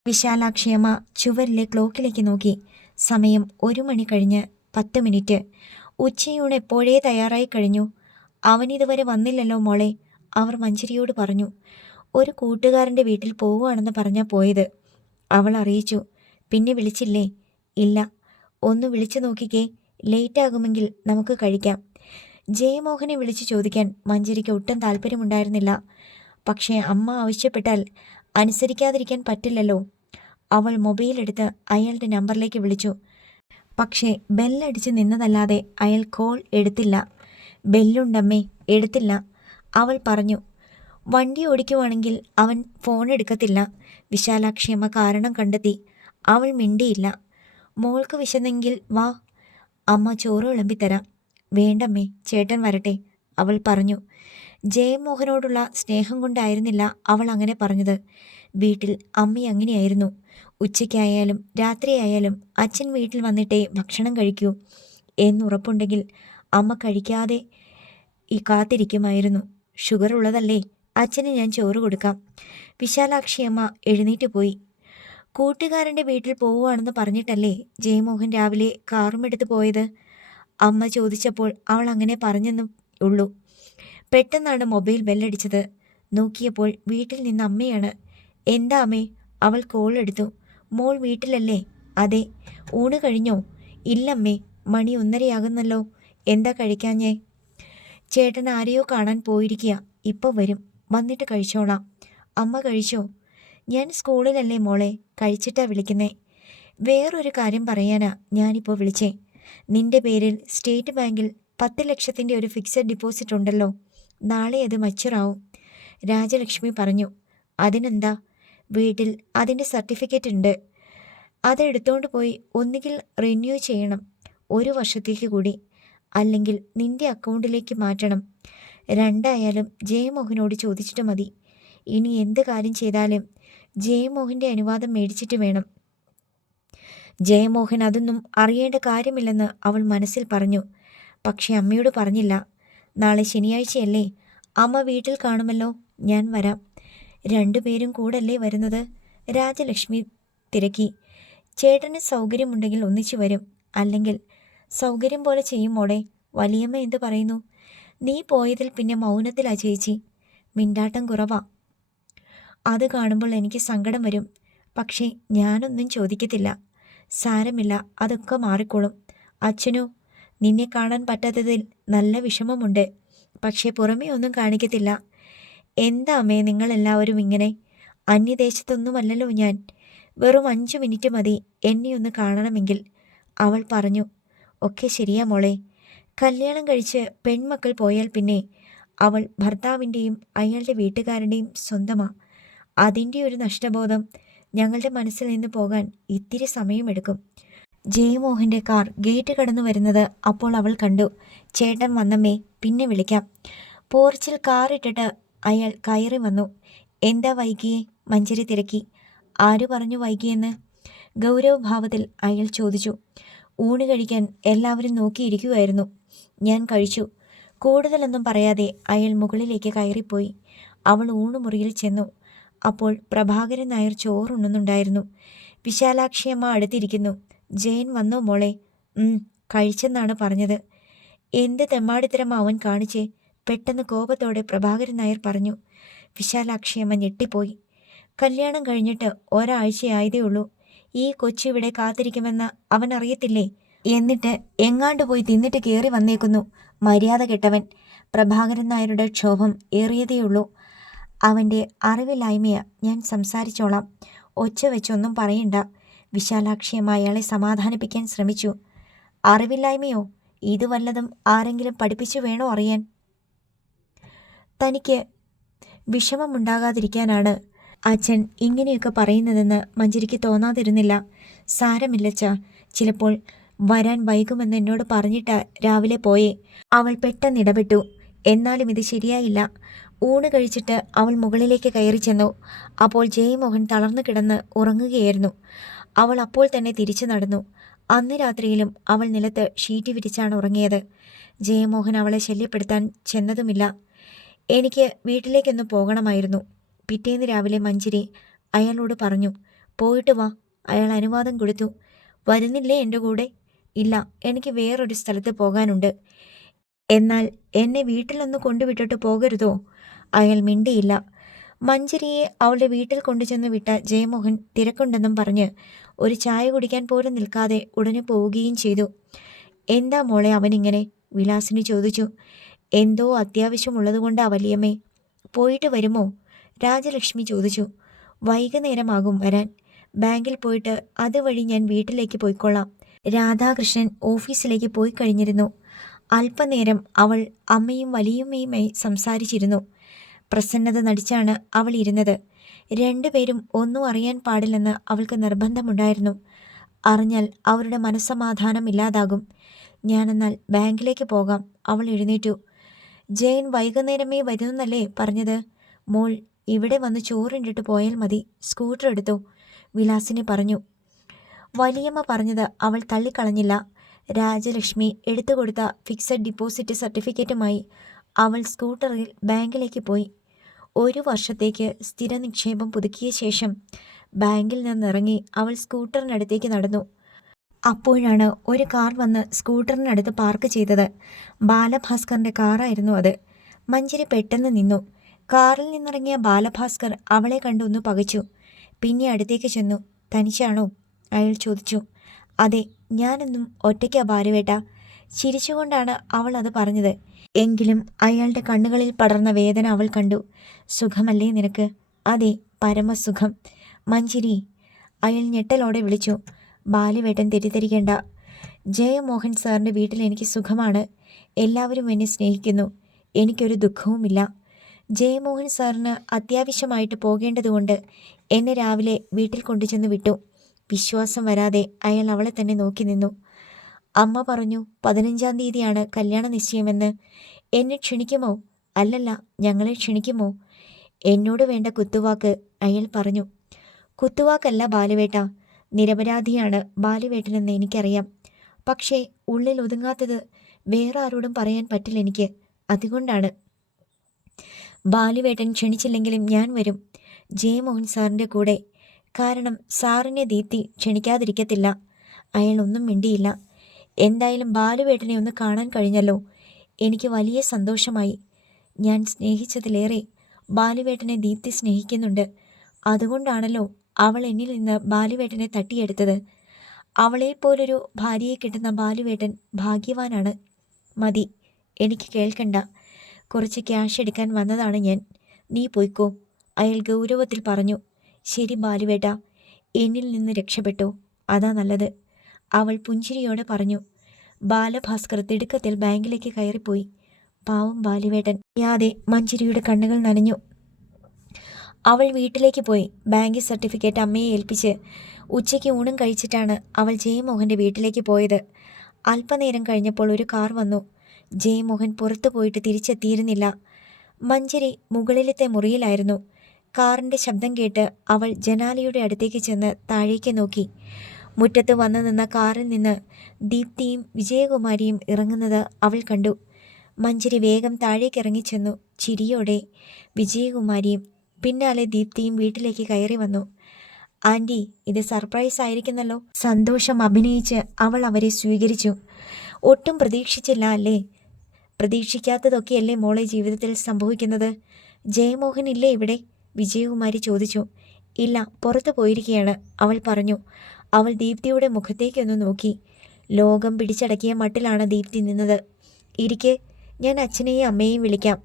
വിശാലാക്ഷിയമ്മ ചുവരിലെ ക്ലോക്കിലേക്ക് നോക്കി. സമയം 1 മണി കഴിഞ്ഞ് 10 മിനിറ്റ്. ഉച്ചയൂണ് എപ്പോഴേ തയ്യാറായി കഴിഞ്ഞു. അവനിതുവരെ വന്നില്ലല്ലോ മോളെ, അവർ മഞ്ചരിയോട് പറഞ്ഞു. ഒരു കൂട്ടുകാരൻ്റെ വീട്ടിൽ പോവുകയാണെന്ന് പറഞ്ഞാൽ പോയത്, അവൾ അറിയിച്ചു. പിന്നെ വിളിച്ചില്ലേ? ഇല്ല. ഒന്ന് വിളിച്ചു നോക്കിക്കേ, ലേറ്റാകുമെങ്കിൽ നമുക്ക് കഴിക്കാം. ജയമോഹനെ വിളിച്ചു ചോദിക്കാൻ മഞ്ചരിക്ക് ഒട്ടും താല്പര്യമുണ്ടായിരുന്നില്ല. പക്ഷേ അമ്മ ആവശ്യപ്പെട്ടാൽ അനുസരിക്കാതിരിക്കാൻ പറ്റില്ലല്ലോ. അവൾ മൊബൈൽ എടുത്ത് അയാളുടെ നമ്പറിലേക്ക് വിളിച്ചു. പക്ഷേ ബെല്ലടിച്ച് നിന്നതല്ലാതെ അയാൾ കോൾ എടുത്തില്ല. ബെല്ലുണ്ടമ്മേ, എടുത്തില്ല, അവൾ പറഞ്ഞു. വണ്ടി ഓടിക്കുവാണെങ്കിൽ അവൻ ഫോൺ എടുക്കത്തില്ല. വിശാലാക്ഷിയമ്മ കാരണം കണ്ടെത്തി. അവൾ മിണ്ടിയില്ല. മോൾക്ക് വിശന്നെങ്കിൽ വാ, അമ്മ ചോറ് വിളമ്പിത്തരാം. വേണ്ടമ്മേ, ചേട്ടൻ വരട്ടെ, അവൾ പറഞ്ഞു. ജയമോഹനോടുള്ള സ്നേഹം കൊണ്ടായിരുന്നില്ല അവൾ അങ്ങനെ പറഞ്ഞത്. വീട്ടിൽ അമ്മ അങ്ങനെയായിരുന്നു. ഉച്ചയ്ക്കായാലും രാത്രിയായാലും അച്ഛൻ വീട്ടിൽ വന്നിട്ടേ ഭക്ഷണം കഴിക്കൂ എന്നുറപ്പുണ്ടെങ്കിൽ അമ്മ കഴിക്കാതെ കാത്തിരിക്കുമായിരുന്നു. ഷുഗർ ഉള്ളതല്ലേ, അച്ഛന് ഞാൻ ചോറ് കൊടുക്കാം. വിശാലാക്ഷി അമ്മ എഴുന്നേറ്റ് പോയി. കൂട്ടുകാരൻ്റെ വീട്ടിൽ പോവുകയാണെന്ന് പറഞ്ഞിട്ടല്ലേ ജയമോഹൻ രാവിലെ കാറുമെടുത്ത് പോയത്? അമ്മ ചോദിച്ചപ്പോൾ അവൾ അങ്ങനെ പറഞ്ഞെന്നും ഉള്ളൂ. പെട്ടെന്നാണ് മൊബൈൽ ബെല്ലടിച്ചത്. നോക്കിയപ്പോൾ വീട്ടിൽ നിന്ന് അമ്മയാണ്. എന്താ അമ്മേ? അവൾ കോൾ എടുത്തു. മോൾ വീട്ടിലല്ലേ? അതെ. ഊണ് കഴിഞ്ഞോ? ഇല്ലമ്മേ, മണി 1:30 എന്താ കഴിക്കാഞ്ഞേ? ചേട്ടൻ ആരെയോ കാണാൻ പോയിരിക്കുക, ഇപ്പോൾ വരും, വന്നിട്ട് കഴിച്ചോളാം. അമ്മ കഴിച്ചോ? ഞാൻ സ്കൂളിലല്ലേ മോളെ, കഴിച്ചിട്ടാ വിളിക്കുന്നേ. വേറൊരു കാര്യം പറയാനാ ഞാനിപ്പോൾ വിളിച്ചേ. നിന്റെ പേരിൽ സ്റ്റേറ്റ് ബാങ്കിൽ 10 ലക്ഷത്തിൻ്റെ ഒരു ഫിക്സഡ് ഡിപ്പോസിറ്റ് ഉണ്ടല്ലോ, നാളെ അത് മച്ചുറാവും. രാജലക്ഷ്മി പറഞ്ഞു. അതിനെന്താ? വീട്ടിൽ അതിൻ്റെ സർട്ടിഫിക്കറ്റ് ഉണ്ട്. അതെടുത്തോണ്ട് പോയി ഒന്നുകിൽ റിന്യൂ ചെയ്യണം 1 വർഷത്തേക്ക് കൂടി, അല്ലെങ്കിൽ നിന്റെ അക്കൗണ്ടിലേക്ക് മാറ്റണം. രണ്ടായാലും ജയമോഹനോട് ചോദിച്ചിട്ട് മതി. ഇനി എന്ത് കാര്യം ചെയ്താലും ജയമോഹൻ്റെ അനുവാദം മേടിച്ചിട്ട് വേണം. ജയമോഹൻ അതൊന്നും അറിയേണ്ട കാര്യമില്ലെന്ന് അവൾ മനസ്സിൽ പറഞ്ഞു. പക്ഷെ അമ്മയോട് പറഞ്ഞില്ല. നാളെ ശനിയാഴ്ചയല്ലേ, അമ്മ വീട്ടിൽ കാണുമല്ലോ, ഞാൻ വരാം. രണ്ടുപേരും കൂടല്ലേ വരുന്നത്? രാജലക്ഷ്മി തിരക്കി. ചേട്ടന് സൗകര്യമുണ്ടെങ്കിൽ ഒന്നിച്ചു വരും, അല്ലെങ്കിൽ സൗകര്യം പോലെ ചെയ്യും മോളെ. വലിയമ്മ എന്തു പറയുന്നു? നീ പോയതിൽ പിന്നെ മൗനത്തിലാ ചേച്ചി, മിണ്ടാട്ടം കുറവാ. അത് കാണുമ്പോൾ എനിക്ക് സങ്കടം വരും. പക്ഷേ ഞാനൊന്നും ചോദിക്കത്തില്ല. സാരമില്ല, അതൊക്കെ മാറിക്കോളും. അച്ഛനോ? നിന്നെ കാണാൻ പറ്റാത്തതിൽ നല്ല വിഷമമുണ്ട്, പക്ഷേ പുറമേ ഒന്നും കാണിക്കത്തില്ല. എന്താ അമ്മേ നിങ്ങളെല്ലാവരും ഇങ്ങനെ? അന്യദേശത്തൊന്നുമല്ലല്ലോ ഞാൻ. വെറും 5 മിനിറ്റ് മതി എന്നെ ഒന്ന് കാണണമെങ്കിൽ, അവൾ പറഞ്ഞു. ഒക്കെ ശരിയാ മോളെ. കല്യാണം കഴിച്ച് പെൺമക്കൾ പോയാൽ പിന്നെ അവൾ ഭർത്താവിൻ്റെയും അയാളുടെ വീട്ടുകാരുടെയും സ്വന്തമാ. അതിൻ്റെ ഒരു നഷ്ടബോധം ഞങ്ങളുടെ മനസ്സിൽ നിന്ന് പോകാൻ ഇത്തിരി സമയമെടുക്കും. ജയമോഹൻ്റെ കാർ ഗേറ്റ് കടന്നു വരുന്നത് അപ്പോൾ അവൾ കണ്ടു. ചേട്ടൻ വന്നമ്മേ, പിന്നെ വിളിക്കാം. പോർച്ചിൽ കാറിട്ടിട്ട് അയാൾ കയറി വന്നു. എന്താ വൈകിയേ? മഞ്ജരി തിരക്കി. ആര് പറഞ്ഞു വൈകിയെന്ന്? ഗൗരവഭാവത്തിൽ അയാൾ ചോദിച്ചു. ഊണ് കഴിക്കാൻ എല്ലാവരും നോക്കിയിരിക്കുമായിരുന്നു. ഞാൻ കഴിച്ചു. കൂടുതലൊന്നും പറയാതെ അയാൾ മുകളിലേക്ക് കയറിപ്പോയി. അവൾ ഊണുമുറിയിൽ ചെന്നു. അപ്പോൾ പ്രഭാകരൻ നായർ ചോറുണ്ണുന്നുണ്ടായിരുന്നു. വിശാലാക്ഷിയമ്മ അടുത്തിരിക്കുന്നു. ജയൻ വന്നോ മോളെ? കഴിച്ചെന്നാണ് പറഞ്ഞത്. എന്ത് തെമ്മാടിത്തരം അവൻ കാണിച്ചേ? പെട്ടെന്ന് കോപത്തോടെ പ്രഭാകരൻ നായർ പറഞ്ഞു. വിശാലാക്ഷിയമ്മ ഞെട്ടിപ്പോയി. കല്യാണം കഴിഞ്ഞിട്ട് ഒരാഴ്ചയായതേ ഉള്ളൂ. ഈ കൊച്ചിവിടെ കാത്തിരിക്കുമെന്ന് അവൻ അറിയത്തില്ലേ? എന്നിട്ട് എങ്ങാണ്ട് പോയി തിന്നിട്ട് കയറി വന്നേക്കുന്നു. മര്യാദ കെട്ടവൻ. പ്രഭാകരൻ നായരുടെ ക്ഷോഭം ഏറിയതേയുള്ളൂ. അവൻ്റെ അറിവില്ലായ്മയാ. ഞാൻ സംസാരിച്ചോളാം, ഒച്ച വെച്ചൊന്നും പറയണ്ട. വിശാലാക്ഷിയമ്മ അയാളെ സമാധാനിപ്പിക്കാൻ ശ്രമിച്ചു. അറിവില്ലായ്മയോ? ഇത് വല്ലതും ആരെങ്കിലും പഠിപ്പിച്ചു വേണോ അറിയാൻ? തനിക്ക് വിഷമമുണ്ടാകാതിരിക്കാനാണ് അച്ഛൻ ഇങ്ങനെയൊക്കെ പറയുന്നതെന്ന് മഞ്ജരിക്ക് തോന്നാതിരുന്നില്ല. സാരമില്ലച്ച, ചിലപ്പോൾ വരാൻ വൈകുമെന്ന് എന്നോട് പറഞ്ഞിട്ട് രാവിലെ പോയേ. അവൾ പെട്ടെന്ന് ഇടപെട്ടു. എന്നാലും ഇത് ശരിയായില്ല. ഊണ് കഴിച്ചിട്ട് അവൾ മുകളിലേക്ക് കയറി ചെന്നു. അപ്പോൾ ജയമോഹൻ തളർന്നു കിടന്ന് ഉറങ്ങുകയായിരുന്നു. അവൾ അപ്പോൾ തന്നെ തിരിച്ചു നടന്നു. അന്ന് രാത്രിയിലും അവൾ നിലത്ത് ഷീറ്റ് വിരിച്ചാണ് ഉറങ്ങിയത്. ജയമോഹൻ അവളെ ശല്യപ്പെടുത്താൻ ചെന്നതുമില്ല. എനിക്ക് വീട്ടിലേക്കൊന്ന് പോകണമായിരുന്നു. പിറ്റേന്ന് രാവിലെ മഞ്ജരി അയാളോട് പറഞ്ഞു. പോയിട്ട് വാ. അയാൾ അനുവാദം കൊടുത്തു. വരുന്നില്ലേ എൻ്റെ കൂടെ? ഇല്ല, എനിക്ക് വേറൊരു സ്ഥലത്ത് പോകാനുണ്ട്. എന്നാൽ എന്നെ വീട്ടിലൊന്ന് കൊണ്ടുവിട്ടിട്ട് പോകരുതോ? അയാൾ മിണ്ടിയില്ല. മഞ്ജരിയെ അവളുടെ വീട്ടിൽ കൊണ്ടുചെന്ന് വിട്ട ജയമോഹൻ തിരക്കുണ്ടെന്നും പറഞ്ഞ് ഒരു ചായ കുടിക്കാൻ പോലും നിൽക്കാതെ ഉടനെ പോവുകയും ചെയ്തു. എന്താ മോളെ അവനിങ്ങനെ? വിലാസിനി ചോദിച്ചു. എന്തോ അത്യാവശ്യമുള്ളതുകൊണ്ടാ വലിയമ്മേ. പോയിട്ട് വരുമോ? രാജലക്ഷ്മി ചോദിച്ചു. വൈകുന്നേരമാകും വരാൻ. ബാങ്കിൽ പോയിട്ട് അതുവഴി ഞാൻ വീട്ടിലേക്ക് പോയിക്കൊള്ളാം. രാധാകൃഷ്ണൻ ഓഫീസിലേക്ക് പോയി കഴിഞ്ഞിരുന്നു. അല്പനേരം അവൾ അമ്മയും വലിയമ്മയുമായി സംസാരിച്ചിരുന്നു. പ്രസന്നത നടിച്ചാണ് അവൾ ഇരുന്നത്. രണ്ടുപേരും ഒന്നും അറിയാൻ പാടില്ലെന്ന് അവൾക്ക് നിർബന്ധമുണ്ടായിരുന്നു. അറിഞ്ഞാൽ അവരുടെ മനസ്സമാധാനം ഇല്ലാതാകും. ഞാനെന്നാൽ ബാങ്കിലേക്ക് പോകാം. അവൾ എഴുന്നേറ്റു. ജയൻ വൈകുന്നേരമേ വരുന്നല്ലേ പറഞ്ഞത്? മോൾ ഇവിടെ വന്ന് ചോറുണ്ടിട്ട് പോയാൽ മതി, സ്കൂട്ടർ എടുത്തോ, വിലാസിനി പറഞ്ഞു. വലിയമ്മ പറഞ്ഞത് അവൾ തള്ളിക്കളഞ്ഞില്ല. രാജലക്ഷ്മി എടുത്തു കൊടുത്ത ഫിക്സഡ് ഡിപ്പോസിറ്റ് സർട്ടിഫിക്കറ്റുമായി അവൾ സ്കൂട്ടറിൽ ബാങ്കിലേക്ക് പോയി. 1 വർഷത്തേക്ക് സ്ഥിര നിക്ഷേപം പുതുക്കിയ ശേഷം ബാങ്കിൽ നിന്നിറങ്ങി അവൾ സ്കൂട്ടറിനടുത്തേക്ക് നടന്നു. അപ്പോഴാണ് ഒരു കാർ വന്ന് സ്കൂട്ടറിനടുത്ത് പാർക്ക് ചെയ്തത്. ബാലഭാസ്കറിന്റെ കാറായിരുന്നു അത്. മഞ്ജരി പെട്ടെന്ന് നിന്നു. കാറിൽ നിന്നിറങ്ങിയ ബാലഭാസ്കർ അവളെ കണ്ടൊന്നു പകച്ചു. പിന്നെ അടുത്തേക്ക് ചെന്നു. തനിച്ചാണോ? അയാൾ ചോദിച്ചു. അതെ, ഞാനെന്നും ഒറ്റയ്ക്കാ ബാലുവേട്ട. ചിരിച്ചുകൊണ്ടാണ് അവൾ അത് പറഞ്ഞത്. എങ്കിലും അയാളുടെ കണ്ണുകളിൽ പടർന്ന വേദന അവൾ കണ്ടു. സുഖമല്ലേ നിനക്ക്? അതെ, പരമസുഖം. മഞ്ജരി, അയാൾ ഞെട്ടലോടെ വിളിച്ചു. ബാലുവേട്ടൻ തെറ്റിദ്ധരിക്കേണ്ട. ജയമോഹൻ സാറിൻ്റെ വീട്ടിൽ എനിക്ക് സുഖമാണ്. എല്ലാവരും എന്നെ സ്നേഹിക്കുന്നു. എനിക്കൊരു ദുഃഖവുമില്ല. ജയമോഹൻ സാറിന് അത്യാവശ്യമായിട്ട് പോകേണ്ടതുകൊണ്ട് എന്നെ രാവിലെ വീട്ടിൽ കൊണ്ടുചെന്ന് വിട്ടു. വിശ്വാസം വരാതെ അയാൾ അവളെ തന്നെ നോക്കി നിന്നു. അമ്മ പറഞ്ഞു 15-ാം തീയതിയാണ് കല്യാണ നിശ്ചയമെന്ന്. എന്നെ ക്ഷണിക്കുമോ? അല്ലല്ല, ഞങ്ങളെ ക്ഷണിക്കുമോ? എന്നോട് വേണ്ട കുത്തുവാക്ക്, അയാൾ പറഞ്ഞു. കുത്തുവാക്കല്ല ബാലുവേട്ട, നിരപരാധിയാണ് ബാലുവേട്ടനെന്ന് എനിക്കറിയാം. പക്ഷേ ഉള്ളിൽ ഒതുങ്ങാത്തത് വേറെ ആരോടും പറയാൻ പറ്റില്ല എനിക്ക്. അതുകൊണ്ടാണ്. ബാലുവേട്ടൻ ക്ഷണിച്ചില്ലെങ്കിലും ഞാൻ വരും, ജയമോഹൻ സാറിൻ്റെ കൂടെ. കാരണം സാറിനെ ദീപ്തി ക്ഷണിക്കാതിരിക്കത്തില്ല. അയാൾ ഒന്നും മിണ്ടിയില്ല. എന്തായാലും ബാലുവേട്ടനെ ഒന്ന് കാണാൻ കഴിഞ്ഞല്ലോ. എനിക്ക് വലിയ സന്തോഷമായി. ഞാൻ സ്നേഹിച്ചതിലേറെ ബാലുവേട്ടനെ ദീപ്തി സ്നേഹിക്കുന്നുണ്ട്. അതുകൊണ്ടാണല്ലോ അവൾ എന്നിൽ നിന്ന് ബാലുവേട്ടനെ തട്ടിയെടുത്തത്. അവളെപ്പോലൊരു ഭാര്യയെ കിട്ടുന്ന ബാലുവേട്ടൻ ഭാഗ്യവാനാണ്. മതി, എനിക്ക് കേൾക്കണ്ട. കുറച്ച് ക്യാഷ് എടുക്കാൻ വന്നതാണ് ഞാൻ. നീ പോയിക്കോ, അയാൾ ഗൗരവത്തിൽ പറഞ്ഞു. ശരി ബാലുവേട്ട, എന്നിൽ നിന്ന് രക്ഷപ്പെട്ടു, അതാ നല്ലത്, അവൾ പുഞ്ചിരിയോടെ പറഞ്ഞു. ബാലഭാസ്കർ തിടുക്കത്തിൽ ബാങ്കിലേക്ക് കയറിപ്പോയി. പാവം ബാലുവേട്ടൻ. യാതെ മഞ്ജരിയുടെ കണ്ണുകൾ നനഞ്ഞു. അവൾ വീട്ടിലേക്ക് പോയി ബാങ്ക് സർട്ടിഫിക്കറ്റ് അമ്മയെ ഏൽപ്പിച്ച് ഉച്ചയ്ക്ക് ഊണും കഴിച്ചിട്ടാണ് അവൾ ജയമോഹൻ്റെ വീട്ടിലേക്ക് പോയത്. അല്പനേരം കഴിഞ്ഞപ്പോൾ ഒരു കാർ വന്നു. ജയമോഹൻ പുറത്തു പോയിട്ട് തിരിച്ചെത്തിയിരുന്നില്ല. മഞ്ജരി മുകളിലത്തെ മുറിയിലായിരുന്നു. കാറിൻ്റെ ശബ്ദം കേട്ട് അവൾ ജനാലയുടെ അടുത്തേക്ക് ചെന്ന് താഴേക്ക് നോക്കി. മുറ്റത്ത് വന്നു നിന്ന കാറിൽ നിന്ന് ദീപ്തിയും വിജയകുമാരിയും ഇറങ്ങുന്നത് അവൾ കണ്ടു. മഞ്ജരി വേഗം താഴേക്കിറങ്ങിച്ചെന്നു. ചിരിയോടെ വിജയകുമാരിയും പിന്നാലെ ദീപ്തിയും വീട്ടിലേക്ക് കയറി വന്നു. ആൻറ്റി, ഇത് സർപ്രൈസ് ആയിരിക്കുന്നല്ലോ. സന്തോഷം അഭിനയിച്ച് അവൾ അവരെ സ്വീകരിച്ചു. ഒട്ടും പ്രതീക്ഷിച്ചില്ല അല്ലേ? പ്രതീക്ഷിക്കാത്തതൊക്കെയല്ലേ മോളെ ജീവിതത്തിൽ സംഭവിക്കുന്നത്. ജയമോഹൻ ഇല്ലേ ഇവിടെ? വിജയകുമാരി ചോദിച്ചു. ഇല്ല, പുറത്തു പോയിരിക്കുകയാണ്, അവൾ പറഞ്ഞു. അവൾ ദീപ്തിയുടെ മുഖത്തേക്കൊന്ന് നോക്കി. ലോകം പിടിച്ചടക്കിയ മട്ടിലാണ് ദീപ്തി നിന്നത്. ഇരിക്കെ, ഞാൻ അച്ഛനെയും അമ്മയെയും വിളിക്കാം.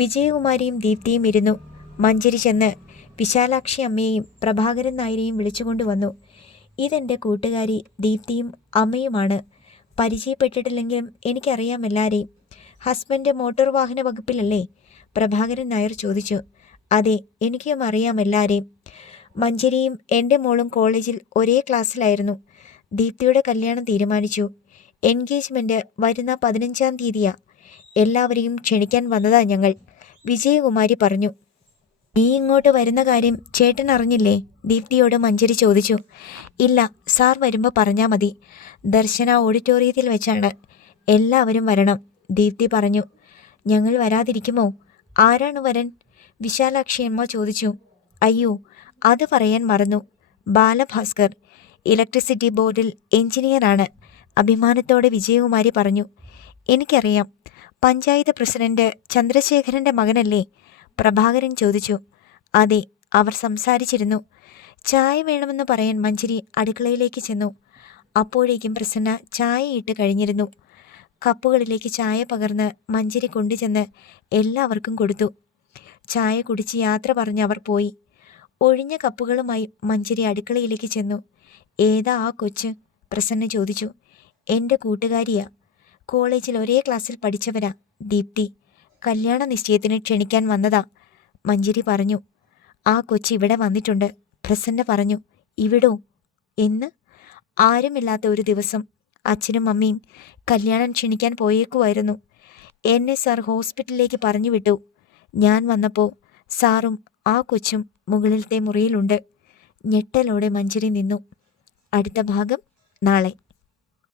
വിജയകുമാരിയും ദീപ്തിയും ഇരുന്നു. മഞ്ജരി ചെന്ന് വിശാലാക്ഷി അമ്മയെയും പ്രഭാകരൻ നായരെയും വിളിച്ചുകൊണ്ടുവന്നു. ഇതെൻ്റെ കൂട്ടുകാരി ദീപ്തിയും അമ്മയുമാണ്. പരിചയപ്പെട്ടിട്ടില്ലെങ്കിലും എനിക്കറിയാം എല്ലാവരെയും. ഹസ്ബൻഡ് മോട്ടോർ വാഹന വകുപ്പിലല്ലേ? പ്രഭാകരൻ നായർ ചോദിച്ചു. അതെ, എനിക്കും അറിയാം എല്ലാവരെയും. മഞ്ജരിയും എൻ്റെ മോളും കോളേജിൽ ഒരേ ക്ലാസ്സിലായിരുന്നു. ദീപ്തിയുടെ കല്യാണം തീരുമാനിച്ചു. എൻഗേജ്മെൻറ്റ് വരുന്ന 15-ാം തീയതിയാ. എല്ലാവരെയും ക്ഷണിക്കാൻ വന്നതാ ഞങ്ങൾ, വിജയകുമാരി പറഞ്ഞു. നീ ഇങ്ങോട്ട് വരുന്ന കാര്യം ചേട്ടൻ അറിഞ്ഞില്ലേ? ദീപ്തിയോട് മഞ്ജരി ചോദിച്ചു. ഇല്ല, സാർ വരുമ്പോൾ പറഞ്ഞാൽ മതി. ദർശന ഓഡിറ്റോറിയത്തിൽ വെച്ചാണ്. എല്ലാവരും വരണം, ദീപ്തി പറഞ്ഞു. ഞങ്ങൾ വരാതിരിക്കുമോ? ആരാണ് വരൻ? വിശാലാക്ഷി അമ്മ ചോദിച്ചു. അയ്യോ, അത് പറയാൻ മറന്നു. ബാലഭാസ്കർ ഇലക്ട്രിസിറ്റി ബോർഡിൽ എഞ്ചിനീയറാണ്, അഭിമാനത്തോടെ വിജയകുമാരി പറഞ്ഞു. എനിക്കറിയാം. പഞ്ചായത്ത് പ്രസിഡന്റ് ചന്ദ്രശേഖരൻ്റെ മകനല്ലേ? പ്രഭാകരൻ ചോദിച്ചു. അതെ, അവർ സംസാരിച്ചിരുന്നു. ചായ വേണമെന്ന് പറയാൻ മഞ്ജരി അടുക്കളയിലേക്ക് ചെന്നു. അപ്പോഴേക്കും പ്രസന്ന ചായ ഇട്ട് കഴിഞ്ഞിരുന്നു. കപ്പുകളിലേക്ക് ചായ പകർന്ന് മഞ്ജരി കൊണ്ടുചെന്ന് എല്ലാവർക്കും കൊടുത്തു. ചായ കുടിച്ച് യാത്ര പറഞ്ഞ് അവർ പോയി. ഒഴിഞ്ഞ കപ്പുകളുമായി മഞ്ജരി അടുക്കളയിലേക്ക് ചെന്നു. ഏതാ ആ കൊച്ച്? പ്രസന്ന ചോദിച്ചു. എൻ്റെ കൂട്ടുകാരിയാ. കോളേജിൽ ഒരേ ക്ലാസ്സിൽ പഠിച്ചവരാ, ദീപ്തി. കല്യാണ നിശ്ചയത്തിന് ക്ഷണിക്കാൻ വന്നതാ, മഞ്ജരി പറഞ്ഞു. ആ കൊച്ചി ഇവിടെ വന്നിട്ടുണ്ട്, പ്രസന്ന പറഞ്ഞു. ഇവിടോ? എന്ന്? ആരുമില്ലാത്ത ഒരു ദിവസം അച്ഛനും അമ്മയും കല്യാണം ക്ഷണിക്കാൻ പോയേക്കുമായിരുന്നു. എന്നെ സാർ ഹോസ്പിറ്റലിലേക്ക് പറഞ്ഞു വിട്ടു. ഞാൻ വന്നപ്പോൾ സാറും ആ കൊച്ചും മുകളിലത്തെ മുറിയിലുണ്ട്. ഞെട്ടലോടെ മഞ്ജരി നിന്നു. അടുത്ത ഭാഗം നാളെ.